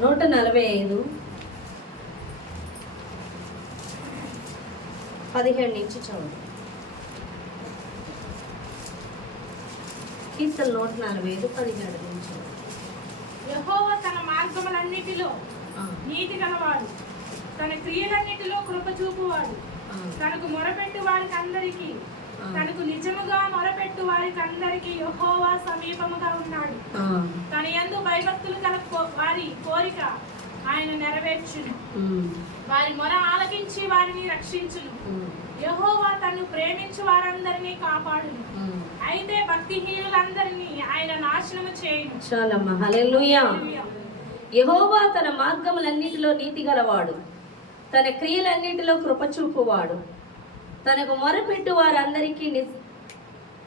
145 17 నుంచి చదువు. కీర్తన 145 17 నుంచి. యెహోవా తన మార్గములన్నిటిలో నీతి గలవాడు, తన క్రియలన్నిటిలో కృప చూపువాడు. తనకు మొరపెట్టు వారికి అందరికీ, తనకు నిజముగా మొరపెట్టు వారికి అందరికీ యెహోవా సమీపముగా ఉన్నాడు. తన యందు భయభక్తులు గల వారి కోరిక ఆయన నెరవేర్చును. వారి మొర ఆలకించి వారిని రక్షించును. యెహోవా తను ప్రేమించు వారందరినీ కాపాడును. అయితే భక్తిహీనులందరినీ ఆయన నాశనము చేయును. చాలమ్మా, హల్లెలూయా. యెహోవా తన మార్గములన్నిటిలో నీతి గలవాడు, తన క్రియలన్నిటిలో కృప చూపువాడు. తనకు మొరపెట్టు వారందరికీ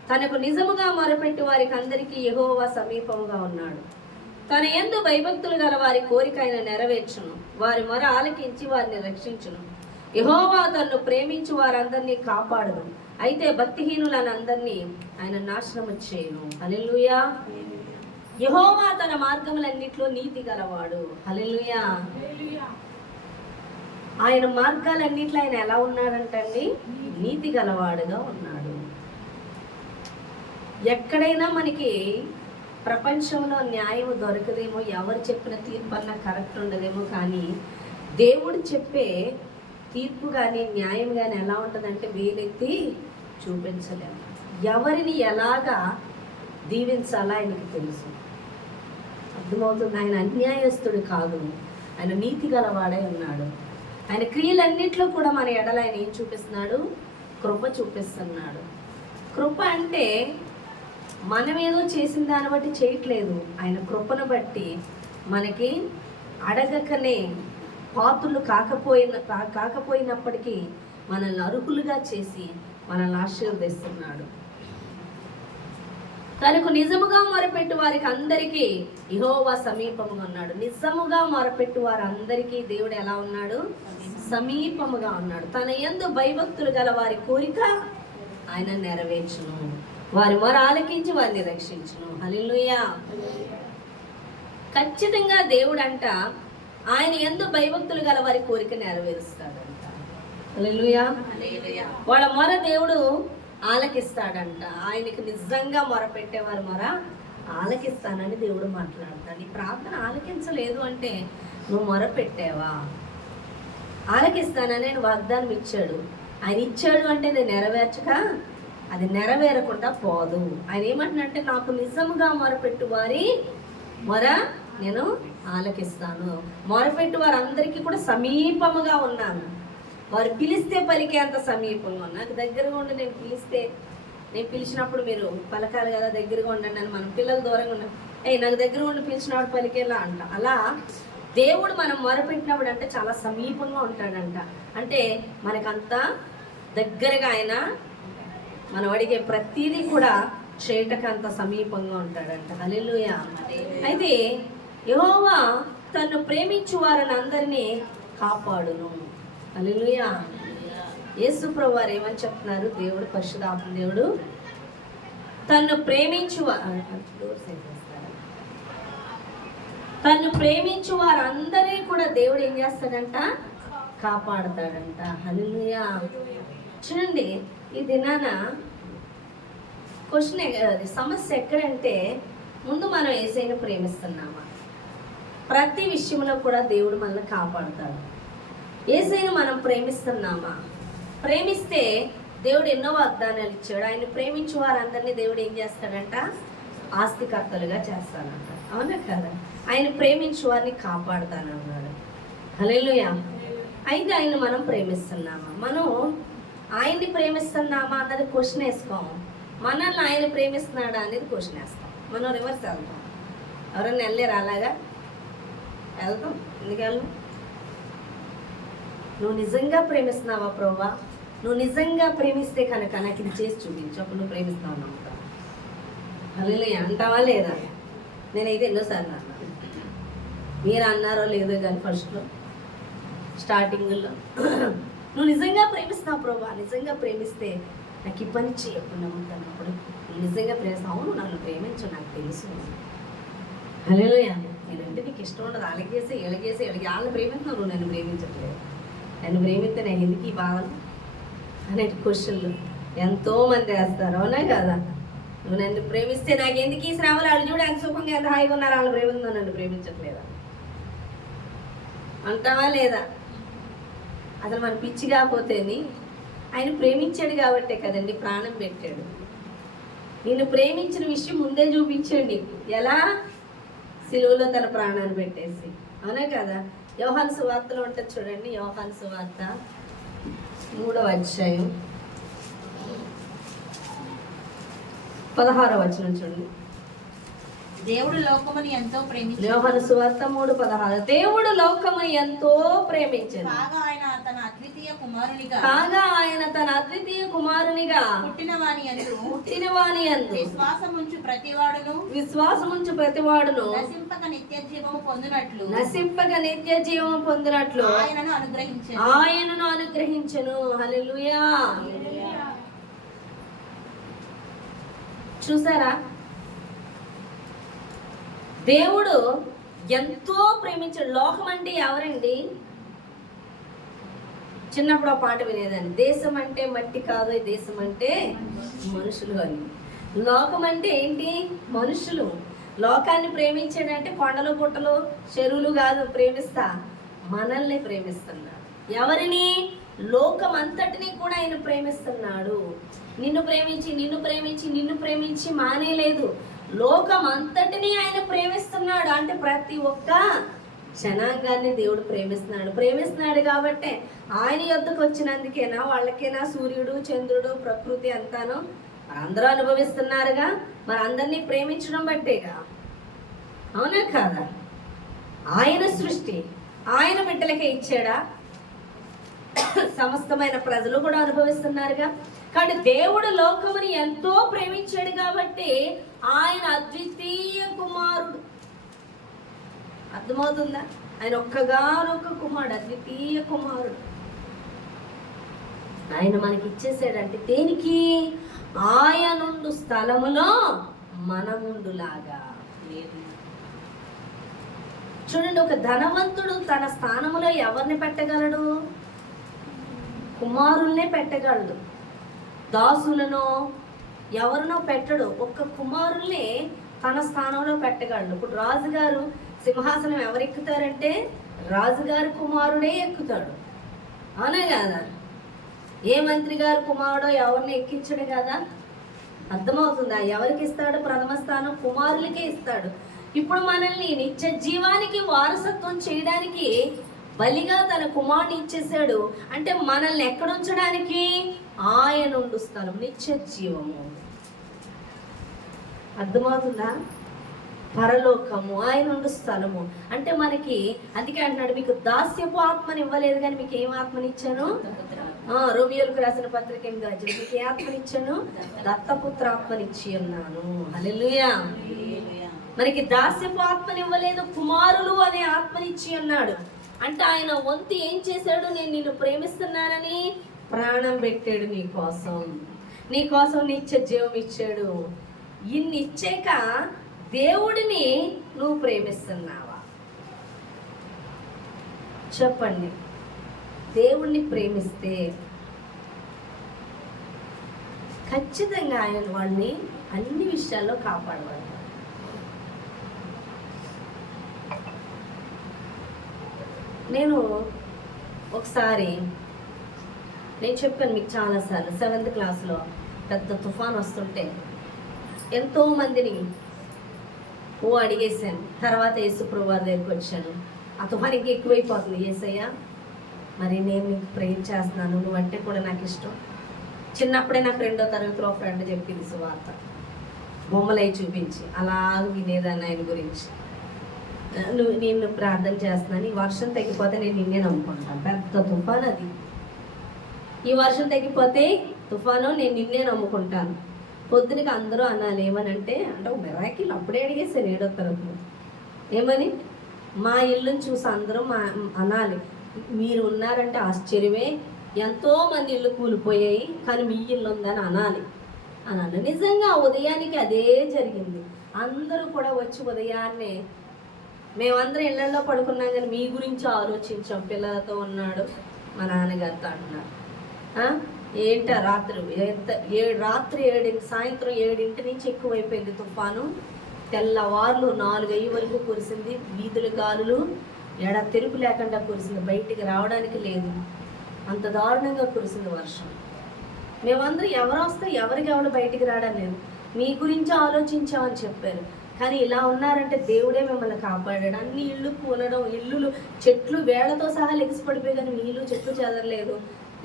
తనకు నిజముగా మొరపెట్టు వారికి అందరికీ యెహోవా సమీపముగా ఉన్నాడు. తన యందు భయభక్తులు గల వారి కోరిక ఆయన నెరవేర్చును. వారి మొర ఆలకించి వారిని రక్షించును. యెహోవా తన్ను ప్రేమించు వారందరినీ కాపాడును. అయితే భక్తిహీనులందరినీ ఆయన నాశనము చేయును. హల్లెలూయా. యెహోవా తన మార్గములన్నిటిలో నీతి గలవాడు. హల్లెలూయా. ఆయన మార్గాలన్నిట్లో ఆయన ఎలా ఉన్నాడంటండి? నీతి గలవాడుగా ఉన్నాడు. ఎక్కడైనా మనకి ప్రపంచంలో న్యాయం దొరకదేమో, ఎవరు చెప్పిన తీర్పు అన్నా కరెక్ట్ ఉండదేమో, కానీ దేవుడు చెప్పే తీర్పు కానీ న్యాయం కానీ ఎలా ఉంటుందంటే వేలెత్తి చూపించలేము. ఎవరిని ఎలాగా దీవించాలా ఆయనకి తెలుసు. అర్థమవుతుంది. ఆయన అన్యాయస్తుడు కాదు, ఆయన నీతి గలవాడై ఉన్నాడు. ఆయన క్రియలన్నింటిలో కూడా మన ఎడల ఆయన ఏం చూపిస్తున్నాడు? కృప చూపిస్తున్నాడు. కృప అంటే మనం ఏదో చేసిన దాన్ని బట్టి చేయట్లేదు. ఆయన కృపను బట్టి మనకి అడగకనే పాత్రులు కాకపోయినప్పటికీ మనల్ని అర్హులుగా చేసి మనల్ని ఆశీర్వదిస్తున్నాడు. తనకు నిజముగా మొరపెట్టు వారికి అందరికీ యెహోవా సమీపముగా ఉన్నాడు. నిజముగా మొరపెట్టు వారందరికీ దేవుడు ఎలా ఉన్నాడు? సమీపముగా ఉన్నాడు. తన యందు భయభక్తులు గల వారి కోరిక ఆయన నెరవేర్చును. వారి మొర ఆలకించి వారిని రక్షించును. హల్లెలూయా. ఖచ్చితంగా దేవుడు అంట ఆయన యందు భయభక్తులు గల వారి కోరిక నెరవేరుస్తాడంట. హల్లెలూయా. వాళ్ళ మొర దేవుడు ఆలకిస్తాడంట. ఆయనకి నిజంగా మొరపెట్టేవారు మొర ఆలకిస్తానని దేవుడు మాట్లాడతాడు. ఈ ప్రార్థన ఆలకించలేదు అంటే నువ్వు మొరపెట్టావా? ఆలకిస్తానని ఆయన వాగ్దానం ఇచ్చాడు. ఆయన ఇచ్చాడు అంటే అది నెరవేర్చక అది నెరవేరకుండా పోదు. ఆయన ఏమంటున్నాడంటే నాకు నిజముగా మొరపెట్టు వారి మొర నేను ఆలకిస్తాను. మొరపెట్టు వారందరికీ కూడా సమీపముగా ఉన్నాను. వారు పిలిస్తే పలికే అంత సమీపంగా ఉన్నా. నాకు దగ్గరగా ఉండి నేను పిలిచినప్పుడు మీరు పలకాలి కదా, దగ్గరగా ఉండండి అని. మనం పిల్లలు దూరంగా ఉన్నాం, నాకు దగ్గర ఉండి పిలిచినప్పుడు పలికేలా అంట. అలా దేవుడు మనం మొరపెట్టినప్పుడు అంటే చాలా సమీపంగా ఉంటాడంట. అంటే మనకంత దగ్గరగా ఆయన మనం అడిగే ప్రతిదీ కూడా చేయటకు అంత సమీపంగా ఉంటాడంట. హల్లెలూయా. అయితే యెహోవా తను ప్రేమించు వారిని అందరినీ కాపాడును. హల్లెలూయా. యేసు ప్రభువు వారు ఏమని చెప్తున్నారు? దేవుడు పరిశుద్ధాత్మ దేవుడు తను ప్రేమించు వారందరినీ కూడా దేవుడు ఏం చేస్తాడంట? కాపాడతాడంట. హల్లెలూయా. చూడండి, ఈ దినాన సమస్య ఎక్కడంటే ముందు మనం యేసయ్యను ప్రేమిస్తున్నామా? ప్రతి విషయంలో కూడా దేవుడు మనల్ని కాపాడుతాడు. యేసయ్యను మనం ప్రేమిస్తున్నామా? ప్రేమిస్తే దేవుడు ఎన్నో వాగ్దానాలు ఇచ్చాడు. ఆయన ప్రేమించు వారందరినీ దేవుడు ఏం చేస్తాడంట? ఆస్తికర్తలుగా చేస్తానంట. అవునా కదా? ఆయన ప్రేమించు వారిని కాపాడుతానన్నాడు. హల్లెలూయా. అయితే ఆయన మనం ప్రేమిస్తున్నామా? మనం ఆయన్ని ప్రేమిస్తున్నామా అన్నది క్వశ్చన్ వేసుకోము. మనల్ని ఆయన ప్రేమిస్తున్నాడా అనేది క్వశ్చన్ వేస్తాం. మనం రివర్స్ వెళ్తాం. ఎవరన్నా వెళ్ళారు అలాగా? వెళ్తాం. ఎందుకు వెళ్ళు? నువ్వు నిజంగా ప్రేమిస్తున్నావా ప్రభువా? నువ్వు నిజంగా ప్రేమిస్తే కనుక నాకు ఇది చేసి చూపించు, అప్పుడు నువ్వు ప్రేమిస్తావు నమ్ముతావు. హల్లెలూయా అంటావా లేదా? నేనైతే ఎన్నోసార్లు అన్నాను. మీరు అన్నారో లేదో కానీ ఫస్ట్లో స్టార్టింగ్లో నువ్వు నిజంగా ప్రేమిస్తావు ప్రభువా, నిజంగా ప్రేమిస్తే నాకు ఈ పని చేయకుండా నమ్ముతాను. అప్పుడు నిజంగా ప్రేమిస్తావు. అవును, నన్ను ప్రేమించు, నాకు తెలుసు. హల్లెలూయా. నేనంటే నీకు నీకు ఇష్టం ఉండదు, అలాగేసి ఇలాగేసి ఇలాగే వాళ్ళని ప్రేమిస్తున్నావు, నువ్వు నన్ను ప్రేమించట్లేదు, నన్ను ప్రేమిస్తే నేను ఎందుకు ఈ బాధలు అనే క్వశ్చన్లు ఎంతోమంది వేస్తారు. అవునా కదా? నువ్వు నన్ను ప్రేమిస్తే నాకు ఎందుకు ఈ శ్రమలు, వాళ్ళు చూడ ఎంత సుఖంగా ఎంత హాయిగా ఉన్నారు, వాళ్ళు ప్రేమిస్తున్నావు, నన్ను ప్రేమించట్లేదా అంటావా లేదా? అసలు మన పిచ్చి కాకపోతేని ఆయన ప్రేమించాడు కాబట్టే కదండి ప్రాణం పెట్టాడు. నిన్ను ప్రేమించిన విషయం ముందే చూపించాడు నీకు. ఎలా? సిలువలో తన ప్రాణాన్ని పెట్టేసి. అవునా కదా? యోహాను సువార్తలో ఉంటుంది చూడండి, యోహాను సువార్త 3వ అధ్యాయం 16వ వచనం చూడండి. దేవుడు లోకముని ఎంతో ప్రేమించాడు. యోహాను సువార్త 3:16. దేవుడు లోకముని ఎంతో ప్రేమించాడు, కాగా ఆయన తన అద్వితీయ కుమారునిగా పుట్టినవాని యందు విశ్వాసముంచు ప్రతివాడును నశింపక నిత్య జీవము పొందినట్లు ఆయనను అనుగ్రహించెను. హల్లెలూయా. చూసారా? దేవుడు ఎంతో ప్రేమించాడు. లోకం అంటే ఎవరండి? చిన్నప్పుడు ఆ పాట వినేదాన్ని, దేశం అంటే మట్టి కాదు, ఈ దేశం అంటే మనుషులు అని. లోకం అంటే ఏంటి? మనుషులు. లోకాన్ని ప్రేమించాడంటే కొండలు గుట్టలు చెరువులు కాదు ప్రేమిస్తా, మనల్ని ప్రేమిస్తున్నాడు. ఎవరిని? లోకం అంతటినీ కూడా ఆయన ప్రేమిస్తున్నాడు. నిన్ను ప్రేమించి మానేలేదు. లోకం అంతటినీ ఆయన ప్రేమిస్తున్నాడు. అంటే ప్రతి ఒక్క జనాంగాన్ని దేవుడు ప్రేమిస్తున్నాడు కాబట్టి ఆయన యొద్దకు వచ్చినందుకేనా వాళ్ళకేనా సూర్యుడు చంద్రుడు ప్రకృతి అంతాను అందరూ అనుభవిస్తున్నారుగా, మరి అందరినీ ప్రేమించడం బట్టేగా. అవునా కాదా? ఆయన సృష్టి ఆయన బిడ్డలకే ఇచ్చాడా? సమస్తమైన ప్రజలు కూడా అనుభవిస్తున్నారుగా. కాబట్టి దేవుడు లోకముని ఎంతో ప్రేమించాడు కాబట్టి ఆయన అద్వితీయ కుమారుడు. అర్థమవుతుందా? ఆయన ఒక్కగానొక్క కుమారుడు, అద్వితీయ కుమారుడు ఆయన మనకి ఇచ్చేసాడంటే దేనికి? ఆయనుండు స్థలములో మనముండులాగా. చూడండి, ఒక ధనవంతుడు తన స్థానములో ఎవరిని పెట్టగలడు? కుమారుల్నే పెట్టగలడు. దాసులను ఎవరినో పెట్టడు. ఒక్క కుమారుల్ని తన స్థానంలో పెట్టగలడు. ఇప్పుడు రాజుగారు సింహాసనం ఎవరు ఎక్కుతారంటే రాజుగారి కుమారుడే ఎక్కుతాడు. అవునా కదా? ఏ మంత్రి గారు కుమారుడో ఎవరిని ఎక్కించడు కదా. అర్థమవుతుందా? ఎవరికి ఇస్తాడు ప్రథమ స్థానం? కుమారులకే ఇస్తాడు. ఇప్పుడు మనల్ని నిత్య జీవానికి వారసత్వం చేయడానికి బలిగా తన కుమారుని ఇచ్చేసాడు. అంటే మనల్ని ఎక్కడ ఉంచడానికి? ఆయన ఉండు స్థలం, నిత్య జీవము. అర్థమవుతుందా? పరలోకము, ఆయన ఉండు స్థలము అంటే మనకి. అందుకే అంటున్నాడు, మీకు దాస్యపు ఆత్మని ఇవ్వలేదు కానీ మీకు ఏం ఆత్మనిచ్చాను? రోమియోలకు రాసిన పత్రిక 8వ అధ్యాయం, మీకు ఏ ఆత్మనిచ్చాను? దత్తపుత్ర ఆత్మనిచ్చి ఉన్నాను. హల్లెలూయా. మనకి దాస్యపు ఆత్మని ఇవ్వలేదు, కుమారులు అనే ఆత్మనిచ్చి ఉన్నాడు. అంటే ఆయన వంతు ఏం చేశాడు? నేను నిన్ను ప్రేమిస్తున్నానని ప్రాణం పెట్టాడు నీకోసం నిత్య జీవం ఇచ్చాడు. ఇన్ని ఇచ్చాక దేవుడిని నువ్వు ప్రేమిస్తున్నావా? చెప్పండి. దేవుణ్ణి ప్రేమిస్తే ఖచ్చితంగా ఆయన వాడిని అన్ని విషయాల్లో కాపాడవాడు. నేను ఒకసారి చెప్పాను మీకు చాలాసార్లు, 7th క్లాస్లో పెద్ద తుఫాన్ వస్తుంటే ఎంతోమందిని అడిగేశాను. తర్వాత యేసుప్రభు వారి దగ్గరికి వచ్చాను. ఆ తుఫాన్ ఇంకా ఎక్కువైపోతుంది. యేసయ్య, మరి నేను నీకు ప్రేయర్ చేస్తున్నాను, నువ్వంటే కూడా నాకు ఇష్టం. చిన్నప్పుడే నాకు 2వ తరగతిలో ఫ్రెండ్ చెప్పింది సువార్త, బొమ్మలై చూపించి అలా వినేదాన్ని ఆయన గురించి. నేను ప్రార్థన చేస్తున్నాను, ఈ వర్షం తగ్గిపోతే నేను నిన్నే నమ్ముకుంటాను. పెద్ద తుఫాన్ అది. ఈ వర్షం తగ్గిపోతే తుఫాను నేను నిన్నే నమ్ముకుంటాను. పొద్దునకి అందరూ అనాలి ఏమనంటే, అంటే ఒక మిరాకిల్ అప్పుడే అడిగేసాను 7వ తరగతిలో. ఏమని? మా ఇల్లుని చూసి అందరూ అనాలి, మీరు ఉన్నారంటే ఆశ్చర్యమే, ఎంతోమంది ఇల్లు కూలిపోయాయి కానీ మీ ఇల్లు ఉందని అనాలి. నిజంగా ఉదయానికి అదే జరిగింది. అందరూ కూడా వచ్చి ఉదయాన్నే మేమందరం ఇళ్లలో పడుకున్నాం కానీ మీ గురించి ఆలోచించాం. పిల్లలతో ఉన్నాడు, మా నాన్నగారితో అంటున్నారు. ఏంట రాత్రి రాత్రి 7 సాయంత్రం 7 నుంచి ఎక్కువైపోయింది తుఫాను. తెల్లవార్లు 4-5 వరకు కురిసింది. వీధుల గాలులు ఎడ తెరుపు లేకుండా కురిసింది. బయటికి రావడానికి లేదు, అంత దారుణంగా కురిసింది వర్షం. మేమందరం ఎవరు వస్తే ఎవరు బయటికి రావడం లేదు, మీ గురించి ఆలోచించామని చెప్పారు. కానీ ఇలా ఉన్నారంటే దేవుడే మిమ్మల్ని కాపాడాడు. అన్ని ఇళ్ళు కూలడం, ఇల్లులు చెట్లు వేళ్లతో సహా లెగిసి పడిపోయి, కానీ మీ ఇల్లు చెట్లు చెదరలేదు,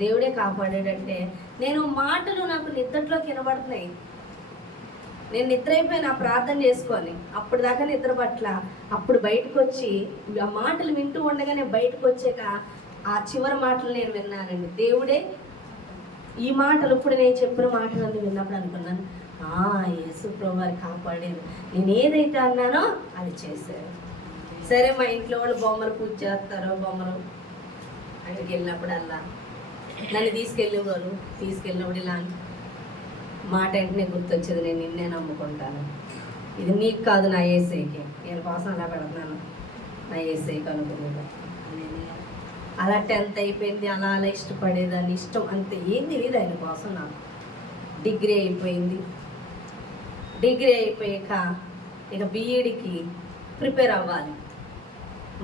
దేవుడే కాపాడాడంటే నేను మాటలు నాకు నిద్రలోకి వినబడుతున్నాయి. నేను నిద్ర అయిపోయిన ప్రార్థన చేసుకొని అప్పుడు దాకా నిద్ర పట్ల, అప్పుడు బయటకు వచ్చి ఆ మాటలు వింటూ ఉండగానే బయటకు వచ్చాక ఆ చివరి మాటలు నేను విన్నానండి. దేవుడే ఈ మాటలు, ఇప్పుడు నేను చెప్పిన మాటలన్నీ విన్నప్పుడు అనుకున్నాను, యేసు ప్రభు వారు కాపాడారు, నేను ఏదైతే అన్నానో అది చేశారు. సరే, మా ఇంట్లో వాళ్ళు బొమ్మలు పూజ చేస్తారో, బొమ్మలు అక్కడికి వెళ్ళినప్పుడల్లా నన్ను తీసుకెళ్ళినప్పుడు ఇలా మాట వెంటనే గుర్తొచ్చేది, నేను నిన్నే నమ్ముకుంటాను, ఇది నీకు కాదు నా యేసయ్యకి, నేను కోసం అలా పెడుతున్నాను, నా యేసయ్యకి అనుకునేది. అలా 10th అయిపోయింది, అలా ఇష్టపడేదాన్ని, ఇష్టం అంతే, ఏం తెలియదు ఆయన కోసం నాకు. డిగ్రీ అయిపోయింది. డిగ్రీ అయిపోయాక ఇక బీఈడికి ప్రిపేర్ అవ్వాలి.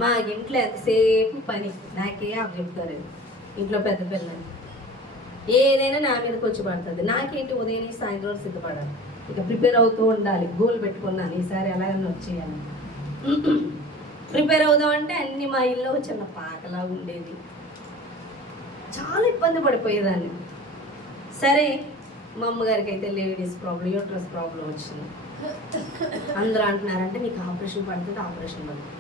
మా ఇంట్లో ఎంతసేపు పని, నాకే అవి చెప్తారు, ఇంట్లో పెద్ద పిల్లని ఏదైనా నా మీదకి వచ్చి పడుతుంది. నాకేంటి, ఉదయం సాయంత్రం సిద్ధపడాలి, ఇక ప్రిపేర్ అవుతూ ఉండాలి. గోల్ పెట్టుకున్నాను, ఈసారి ఎలాగైనా వచ్చేయాలి. ప్రిపేర్ అవుదాం అంటే అన్ని మా ఇల్లు చిన్న పాకలా ఉండేది, చాలా ఇబ్బంది పడిపోయేదాన్ని. సరే, మా అమ్మగారికి అయితే లేడీస్ ప్రాబ్లం, యూట్రస్ ప్రాబ్లం వచ్చింది. అందరూ అంటున్నారంటే నీకు ఆపరేషన్ పడుతుంది, ఆపరేషన్ పడుతుంది.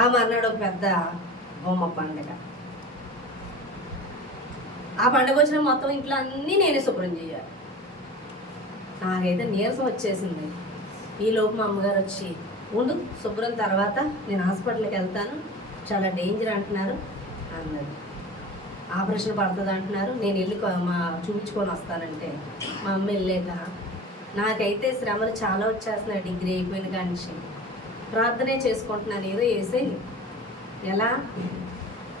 ఆ మర్నాడు ఒక పెద్ద బొమ్మ పండుగ. ఆ పండుగ వచ్చిన మొత్తం ఇంట్లో అన్నీ నేనే శుభ్రం చేయాలి. నాకైతే నీరసం వచ్చేసింది. ఈలోపు మా అమ్మగారు వచ్చి, ఉండు శుభ్రం తర్వాత నేను హాస్పిటల్కి వెళ్తాను, చాలా డేంజర్ అంటున్నారు అన్నది. ఆపరేషన్ పడుతుంది అంటున్నారు, నేను వెళ్ళి చూపించుకొని వస్తానంటే మా అమ్మ వెళ్ళాక నాకైతే శ్రమలు చాలా వచ్చేస్తున్నాయి. డిగ్రీ అయిపోయిన కానీ ప్రార్థనే చేసుకుంటున్నాను, ఏదో వేసే ఎలా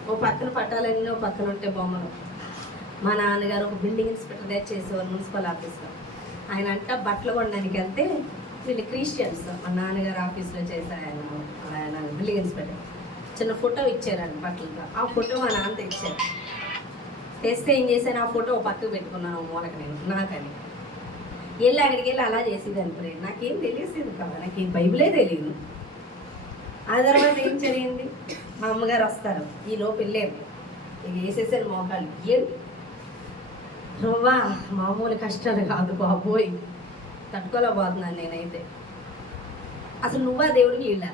ఓ పక్కన పట్టాలన్నీ ఓ పక్కన ఉంటే బొమ్మలు. మా నాన్నగారు ఒక బిల్డింగ్ ఇన్స్పెక్టర్ చేసేవారు మున్సిపల్ ఆఫీస్లో. ఆయన అంట బట్టలు కొనడానికి వెళ్తే, వీళ్ళు క్రిస్టియన్స్, మా నాన్నగారు ఆఫీస్లో చేసే ఆయన బిల్డింగ్ ఇన్స్పెక్టర్ చిన్న ఫోటో ఇచ్చారండి బట్టలతో. ఆ ఫోటో మా నాన్న తెచ్చారు. తెస్తే ఏం చేశాను, ఆ ఫోటో ఒక పక్కకు పెట్టుకున్నాను మూలక. నేను నాకని అక్కడికి వెళ్ళి అలా చేసేదాన్ని ప్రేమ. నాకేం తెలియదు కదా, నాకు బైబిలే తెలియదు. ఆ తర్వాత ఏం జరిగింది, మా అమ్మగారు వస్తారు, ఈ లోపు వెళ్ళారు, ఇక వేసేసాను మోకాలు. ఏం నువ్వా మామూలు కష్టాలు కాదు బాబోయ్, తట్టుకోలేకపోతున్నాను నేనైతే. అసలు నువ్వా దేవుడికి వీళ్ళ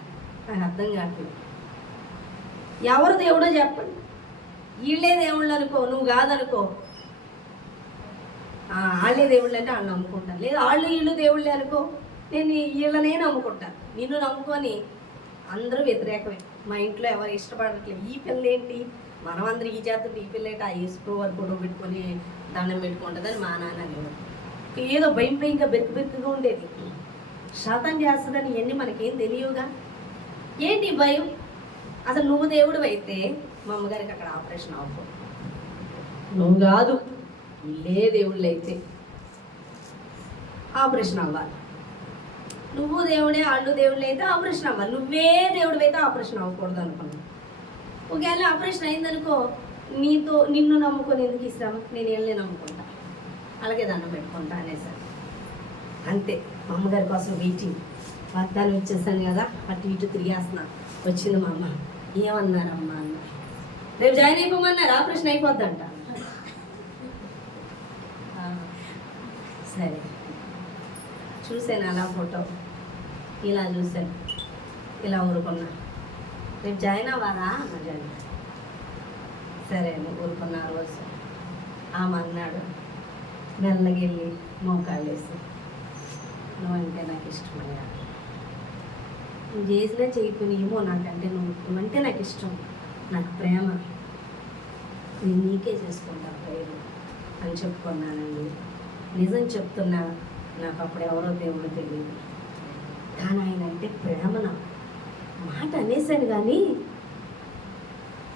నాకు అర్థం కావట్లేదు. ఎవరు దేవుడో చెప్పండి, వీళ్ళే దేవుళ్ళు అనుకో, నువ్వు కాదనుకో. వాళ్ళే దేవుళ్ళు అంటే వాళ్ళు నమ్ముకుంటాను, లేదు వాళ్ళు వీళ్ళు దేవుళ్ళే అనుకో, నేను వీళ్ళనే నమ్ముకుంటాను. నిన్ను నమ్ముకొని అందరూ వ్యతిరేకమే. మా ఇంట్లో ఎవరు ఇష్టపడట్లేదు. ఈ పిల్ల ఏంటి, మనమందరం ఈ జాతర, ఈ పిల్ల ఏంటి, ఆ యేసు వారి ఫోటో పెట్టుకొని దండం పెట్టుకుంటుందని మా నాన్న అనేవాడు. ఏదో భయంగా బెరుకుగా ఉండేది. శాతం చేస్తుందని ఇవన్నీ మనకేం తెలియవుగా. ఏంటి భయం, అసలు నువ్వు దేవుడు అయితే మా అమ్మగారికి అక్కడ ఆపరేషన్ అవ్వదు, నువ్వు కాదు వీళ్ళే దేవుళ్ళు అయితే ఆపరేషన్ అవ్వాలి. నువ్వు దేవుడే వాళ్ళు దేవుళ్ళు అయితే ఆపరేషన్ అవ్వాలి, నువ్వే దేవుడు అయితే ఆపరేషన్ అవ్వకూడదు అనుకున్నాను. ఒకవేళ ఆపరేషన్ అయిందనుకో, నిన్ను నమ్ముకొని ఎందుకు ఇస్తాము, నేను వెళ్ళి నమ్ముకుంటా, అలాగే దండం పెట్టుకుంటా అనేసాను. అంతే, మా అమ్మగారి కోసం వెయిటింగ్. వాగ్దానం ఇచ్చేసాను కదా, అటు ఇటు తిరిగేస్తున్నా. వచ్చింది మా అమ్మ, ఏమన్నారమ్మా అన్న, రేపు జాయిన్ అయిపోమన్నారు, ఆపరేషన్ అయిపోద్దంట. సరే చూశాను అలా ఫోటో, ఇలా చూశాను, ఇలా ఊరుకున్నా. రేపు జాయిన్ అవ్వాలా అన్న, జాయిన్. సరే అని ఊరుకున్నా. రోజు ఆమె అన్నాడు, మెల్లగా వెళ్ళి మోకాళ్ళు వేసి, నువ్వంటే నాకు ఇష్టమయ్యా, నువ్వు చేసినా చేయకపోయినా ఏమో నాకంటే నువ్వంటే నాకు ఇష్టం, నాకు ప్రేమ, నేను నీకే చేసుకుంటా పేరు అని చెప్పుకున్నానండి. నిజం చెప్తున్నా, నాకు అప్పుడు ఎవరో దేవుడు తెలియదు, కానీ ఆయన అంటే ప్రేమ నాకు. మాట అనేసాను కానీ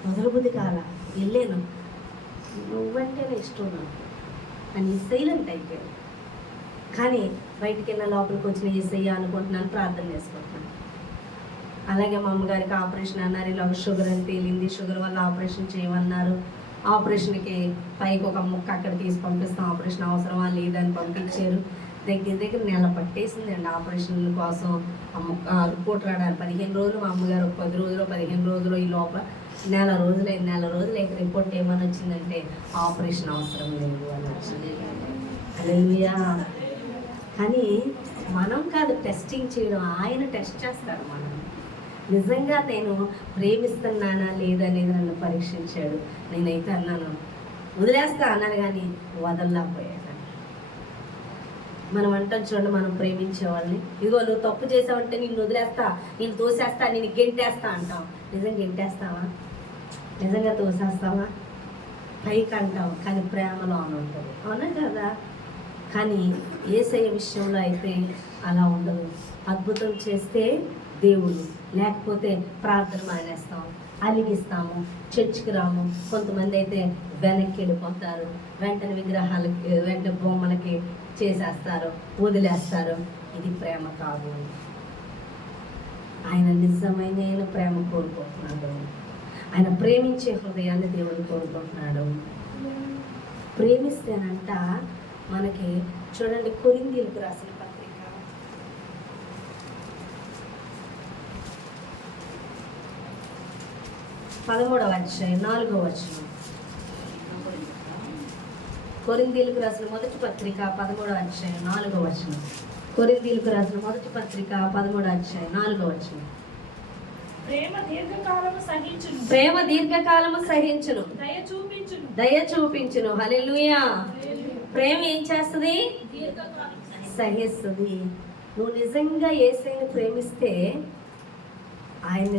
వదలబుద్ధి కాల, వెళ్ళాను, నువ్వంటే ఇష్టం నాకు అని సైలెంట్ అయిపోయాను. కానీ బయటికి వెళ్ళిన లోపలికి వచ్చిన ఏసయ్య అనుకుంటున్నాను, ప్రార్థన చేసుకుంటున్నాను. అలాగే మా అమ్మగారికి ఆపరేషన్ అన్నారు, ఇలాగ షుగర్ అని తేలింది, షుగర్ వల్ల ఆపరేషన్ చేయమన్నారు. ఆపరేషన్కి పైకి ఒక ముక్క అక్కడ తీసి పంపిస్తాం, ఆపరేషన్ అవసరమా లేదని పంపించారు. దగ్గర నెల పట్టేసిందండి ఆపరేషన్ కోసం. ఆ ముక్క రిపోర్ట్ రావడానికి 15 రోజులు, మా అమ్మగారు 10 రోజులు 15 రోజులు, ఈ లోపల నెల రోజులు రిపోర్ట్ ఏమని వచ్చిందంటే ఆపరేషన్ అవసరం లేదు అని వచ్చింది. హల్లెలూయా. కానీ మనం కాదు టెస్టింగ్ చేయడం, ఆయన టెస్ట్ చేస్తాడు మనం. నిజంగా నేను ప్రేమిస్తున్నానా లేదనేది నన్ను పరీక్షించాడు. నేనైతే అన్నాను, వదిలేస్తా అన్నాను కానీ వదలలేకపోయాను. మనం అంటాం చూడండి, మనం ప్రేమించే వాళ్ళని, ఇదిగో నువ్వు తప్పు చేసావంటే నిన్ను వదిలేస్తా, నేను తోసేస్తా, నేను గెంటేస్తా అంటాం. నిజంగా గెంటేస్తావా? నిజంగా తోసేస్తావా? పైకి అంటాం కానీ ప్రేమలో అని ఉంటుంది, అవునా కదా? కానీ యేసయ్య విషయంలో అయితే అలా ఉండదు. అద్భుతం చేస్తే దేవుడు, లేకపోతే ప్రార్థన మానేస్తాం, అలిగిస్తాము, చర్చికి రాము. కొంతమంది అయితే వెనక్కి వెళ్ళిపోతారు, వెంటనే విగ్రహాలకి, వెంటనే బొమ్మలకి చేసేస్తారు, వదిలేస్తారు. ఇది ప్రేమ కాదు. ఆయన నిజమైన ప్రేమ కోరుకుంటున్నాడు. ఆయన ప్రేమించే హృదయాన్ని దేవుడు కోరుకుంటున్నాడు. ప్రేమిస్తేనంట మనకి చూడండి, కొరింథీయులకు రాసిన పత్రిక 13వ అధ్యాయం 4వ వచనం. కొరింథీయులకు రాసిన మొదటి పత్రిక 13వ అధ్యాయం 4వ వచనం. కొరింథీయులకు రాసిన మొదటి పత్రిక 13వ అధ్యాయం 4వ వచనం. ప్రేమ దీర్ఘకాలము సహించును, దయ చూపించును. హల్లెలూయా. ప్రేమ ఏం చేస్తుంది? సహిస్తుంది. నువ్వు నిజంగా యేసయ్యని ప్రేమిస్తే ఆయన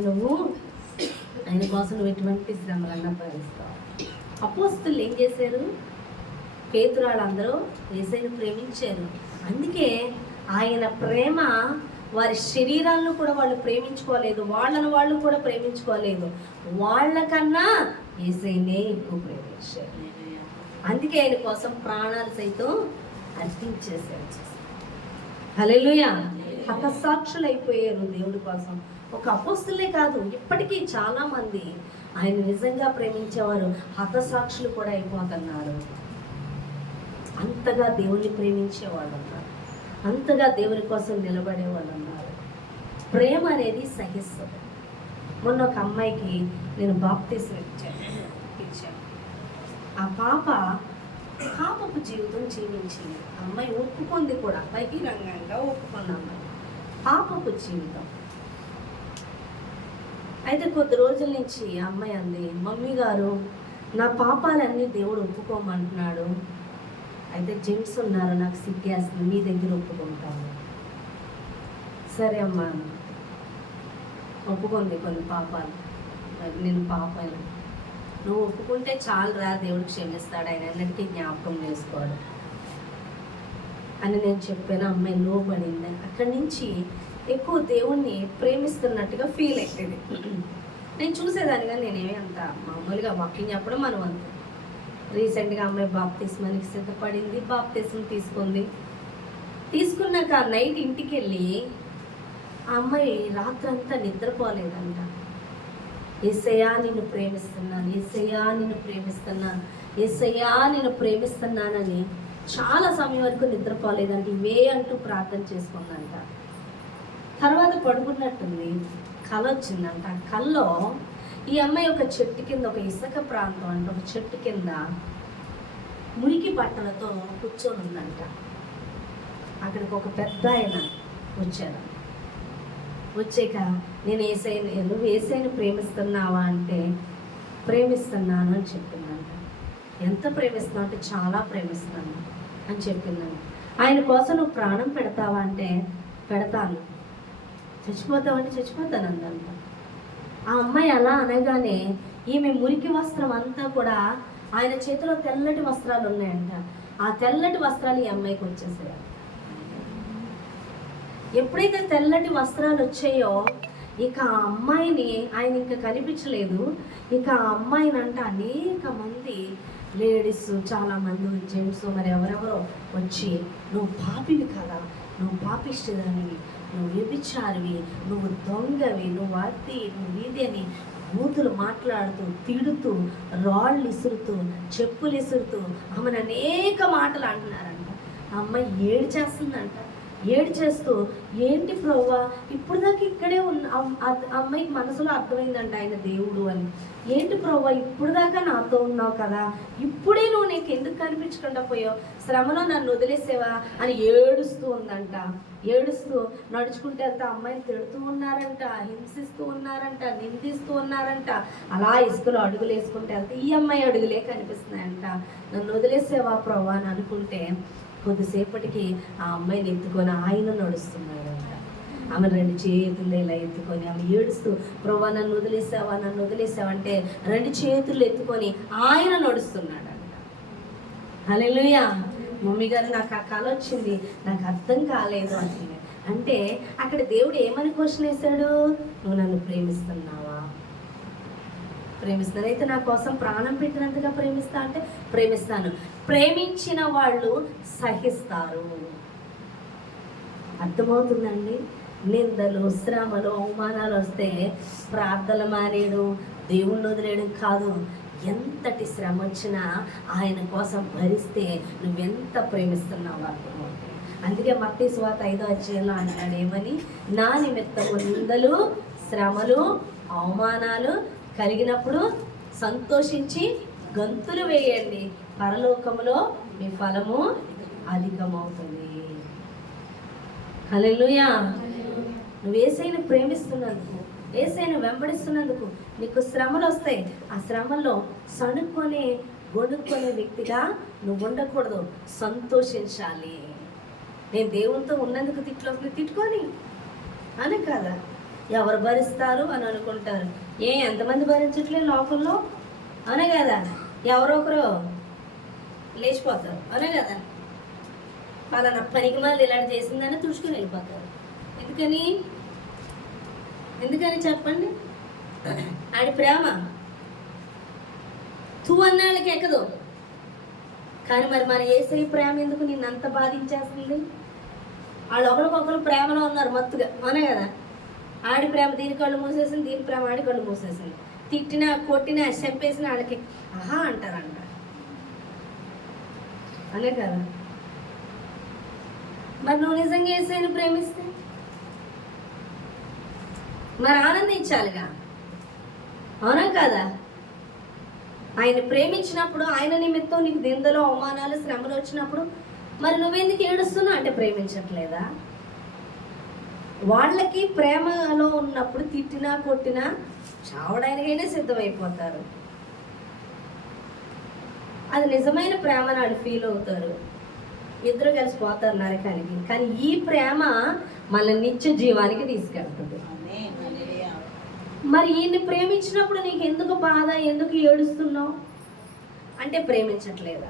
కోసం నువ్వు ఎటువంటి శ్రమలన్నా భరిస్తావు. అపోస్తలులు ఏం చేశారు? పేతురాళ్ళందరూ యేసయ్యని ప్రేమించారు. అందుకే ఆయన ప్రేమ వారి శరీరాలను కూడా వాళ్ళు ప్రేమించుకోలేదు, వాళ్ళు కూడా ప్రేమించుకోలేదు, వాళ్ళకన్నా యేసయ్యనే ఎక్కువ ప్రేమించారు. అందుకే ఆయన కోసం ప్రాణాలు సైతం అర్పించేశారు. హల్లెలూయా. హతసాక్షులు అయిపోయారు దేవుడి కోసం. ఒక అపోస్తలే కాదు, ఇప్పటికీ చాలా మంది ఆయన నిజంగా ప్రేమించేవారు హతసాక్షులు కూడా అయిపోతున్నారు. అంతగా దేవుణ్ణి ప్రేమించేవాళ్ళు ఉన్నారు, అంతగా దేవుని కోసం నిలబడేవాళ్ళు ఉన్నారు. ప్రేమ అనేది సహిస్తుంది. మొన్న ఒక అమ్మాయికి నేను బాప్తిసం ఇచ్చాను. ఆ పాపపు జీవితం జీవించింది. అమ్మాయి ఒప్పుకుంది కూడా, బహిరంగంగా ఒప్పుకున్న అమ్మాయి. పాపపు జీవితం. అయితే కొద్ది రోజుల నుంచి అమ్మాయి అంది, మమ్మీ గారు నా పాపాలన్నీ దేవుడు ఒప్పుకోమంటున్నాడు, అయితే జెంట్స్ ఉన్నారు, నాకు సిగ్గేస్తుంది, మీ దగ్గర ఒప్పుకుంటాను. సరే అమ్మా, ఒప్పుకుంది కొన్ని పాపాలు. నేను పాపాలు నువ్వు ఒప్పుకుంటే చాలురా, దేవుడు క్షమిస్తాడు, ఆయన అన్నిటికీ జ్ఞాపకం చేసుకోడు అని నేను చెప్పాను. అమ్మాయి లోబడింది. అక్కడి నుంచి ఎక్కువ దేవుణ్ణి ప్రేమిస్తున్నట్టుగా ఫీల్ అవుతుంది. నేను చూసేదాన్ని కానీ నేనేమి అంత మామూలుగా వాకింగ్ చెప్పడం మనం అంత. రీసెంట్గా అమ్మాయి బాప్తిస్మానికి సిద్ధపడింది, బాప్తిస్మం తీసుకున్నాక నైట్ ఇంటికి వెళ్ళి ఆ అమ్మాయి రాత్రంతా నిద్రపోలేదంట. యేసయ్యా నిన్ను ప్రేమిస్తున్నాను, యేసయ్యా నిన్ను ప్రేమిస్తున్నాను, యేసయ్యా నిన్ను ప్రేమిస్తున్నానని చాలా సమయం వరకు నిద్రపోలేదంట. ఇవే అంటూ ప్రార్థన చేసుకుందంట. తర్వాత పడుకున్నట్టుంది, కళ వచ్చిందంట. కల్లో ఈ అమ్మాయి ఒక చెట్టు కింద, ఒక ఇసుక ప్రాంతం అంటే ఒక చెట్టు కింద మురికి బట్టలతో కూర్చొని ఉందంట. అక్కడికి ఒక పెద్ద ఆయన వచ్చాడు. వచ్చాక నేను నువ్వు యేసయ్యని ప్రేమిస్తున్నావా అంటే ప్రేమిస్తున్నాను అని చెప్పిందంట. ఎంత ప్రేమిస్తున్నావు అంటే చాలా ప్రేమిస్తున్నాను అని చెప్పిందంట. ఆయన కోసం నువ్వు ప్రాణం పెడతావా అంటే పెడతాను. చచ్చిపోతావంటే చచ్చిపోతాను అందంట. ఆ అమ్మాయి అలా అనగానే ఈమె మురికి వస్త్రం అంతా కూడా, ఆయన చేతిలో తెల్లటి వస్త్రాలు ఉన్నాయంట, ఆ తెల్లటి వస్త్రాలు ఈ అమ్మాయికి వచ్చేసాయి. ఎప్పుడైతే తెల్లటి వస్త్రాలు వచ్చాయో ఇక ఆ అమ్మాయిని ఆయన ఇంకా కనిపించలేదు. ఇక ఆ అమ్మాయిని అంట అనేక మంది లేడీస్, చాలామంది జెంట్స్, మరి ఎవరెవరో వచ్చి, నువ్వు పాపివి కదా, నువ్వు పాపిష్టిదానివి, నువ్వు వ్యభిచారివి, నువ్వు దొంగవి, నువ్వు అతి, నువ్వు ఇది అని బూతులు మాట్లాడుతూ, తిడుతూ, రాళ్ళు ఇసురుతూ, చెప్పులు ఇసురుతూ ఆమెను అనేక మాటలు అంటున్నారంట. ఆ అమ్మాయి ఏడ్చేస్తుందంట. ఏడ్చేస్తూ, ఏంటి ప్రభువా, ఇప్పుడు దాకా ఇక్కడే ఉన్న అమ్మాయికి మనసులో అర్థమైందంట ఆయన దేవుడు అని. ఏంటి ప్రభువా, ఇప్పుడు దాకా నాతో ఉన్నావు కదా, ఇప్పుడే నువ్వు నీకు ఎందుకు కనిపించకుండా పోయావు, శ్రమలో నన్ను వదిలేసేవా అని ఏడుస్తూ ఉందంట. ఏడుస్తూ నడుచుకుంటూ వెళ్తే అమ్మాయిని తిడుతూ ఉన్నారంట, హింసిస్తూ ఉన్నారంట, నిందిస్తూ ఉన్నారంట. అలా ఇసుకలో అడుగులు వేసుకుంటూ వెళ్తే ఈ అమ్మాయి అడుగులే కనిపిస్తున్నాయంట. నన్ను వదిలేసేవా ప్రభువా అని అనుకుంటే కొద్దిసేపటికి ఆ అమ్మాయిని ఎత్తుకొని ఆయన నడుస్తున్నాడంట. ఆమె 2 చేతులు ఇలా ఎత్తుకొని ఆమె ఏడుస్తూ, ప్రభువా నన్ను వదిలేసావా, నన్ను వదిలేసావంటే 2 చేతులు ఎత్తుకొని ఆయన నడుస్తున్నాడంట. హల్లెలూయా. మమ్మీ గారు నాకు ఆ కళ వచ్చింది, నాకు అర్థం కాలేదు అని అంటే అక్కడ దేవుడు ఏమని క్వశ్చన్ వేశాడు, నువ్వు నన్ను ప్రేమిస్తున్నావా? ప్రేమిస్తాను. అయితే నా కోసం ప్రాణం పెట్టినంతగా ప్రేమిస్తా అంటే ప్రేమిస్తాను. ప్రేమించిన వాళ్ళు సహిస్తారు. అర్థమవుతుందండి? నిందలు, శ్రమలు, అవమానాలు వస్తే ప్రార్థనలు మానేయడం, దేవుణ్ణి వదిలేయడం కాదు. ఎంతటి శ్రమ వచ్చినా ఆయన కోసం భరిస్తే నువ్వెంత ప్రేమిస్తున్నావు అర్థమవుతుంది. అందుకే మత్తయి సువార్త 5వ అధ్యాయంలో అంటాడు ఏమని, నా నిమిత్తము నిందలు, శ్రమలు, అవమానాలు కలిగినప్పుడు సంతోషించి గంతులు వేయండి, పరలోకములో మీ ఫలము అధికమవుతుంది. హల్లెలూయా. నువ్వు యేసయ్యను ప్రేమిస్తున్నందుకు, యేసయ్యను వెంబడిస్తున్నందుకు నీకు శ్రమలు వస్తాయి. ఆ శ్రమల్లో సణుక్కొని గొడుక్కొనే వ్యక్తిగా నువ్వు ఉండకూడదు, సంతోషించాలి. నేను దేవునితో ఉన్నందుకు తిట్లు వస్తుంది, తిట్టుకొని అని కదా. ఎవరు భరిస్తారు అని అనుకుంటారు. ఎంతమంది భరించట్లేదు లోకంలో అనే కదా. ఎవరో ఒకరు లేచిపోతారు అనే కదా. పలానా పనికి మళ్ళీ ఇలాంటి చేసిందని తుడుచుకుని వెళ్ళిపోతారు. ఎందుకని చెప్పండి? ఆడి ప్రేమ అన్నాళ్ళకి ఎక్కదు. కానీ మరి మన యేసయ్య ప్రేమ ఎందుకు నిన్ను అంత బాధించేస్తుంది? వాళ్ళు ఒకరికొకరు ప్రేమలో ఉన్నారు మత్తుగా అనే కదా. ఆడి ప్రేమ దీని కళ్ళు మూసేసింది, దీని ప్రేమ ఆడి కళ్ళు మూసేసింది. తిట్టినా, కొట్టినా, చంపేసిన వాళ్ళకి ఆహా అంటారంట అనే కదా. మరి నువ్వు నిజంగా యేసయ్యను ప్రేమిస్తే మరి ఆనందించాలిగా, అవునా కదా? ఆయన ప్రేమించినప్పుడు, ఆయన నిమిత్తం నీకు నిందలు, అవమానాలు, శ్రమలు వచ్చినప్పుడు మరి నువ్వెందుకు ఏడుస్తున్నావు అంటే ప్రేమించట్లేదా? వాళ్ళకి ప్రేమలో ఉన్నప్పుడు తిట్టినా, కొట్టినా చావడానికైనా సిద్ధమైపోతారు. అది నిజమైన ప్రేమని వాళ్ళు ఫీల్ అవుతారు. ఇద్దరు కలిసి పోతారు నరకానికి. కానీ ఈ ప్రేమ మన నిత్య జీవానికి తీసుకెళ్తుంది. మరి ఈయన్ని ప్రేమించినప్పుడు నీకు ఎందుకు బాధ, ఎందుకు ఏడుస్తున్నావు అంటే ప్రేమించట్లేదా?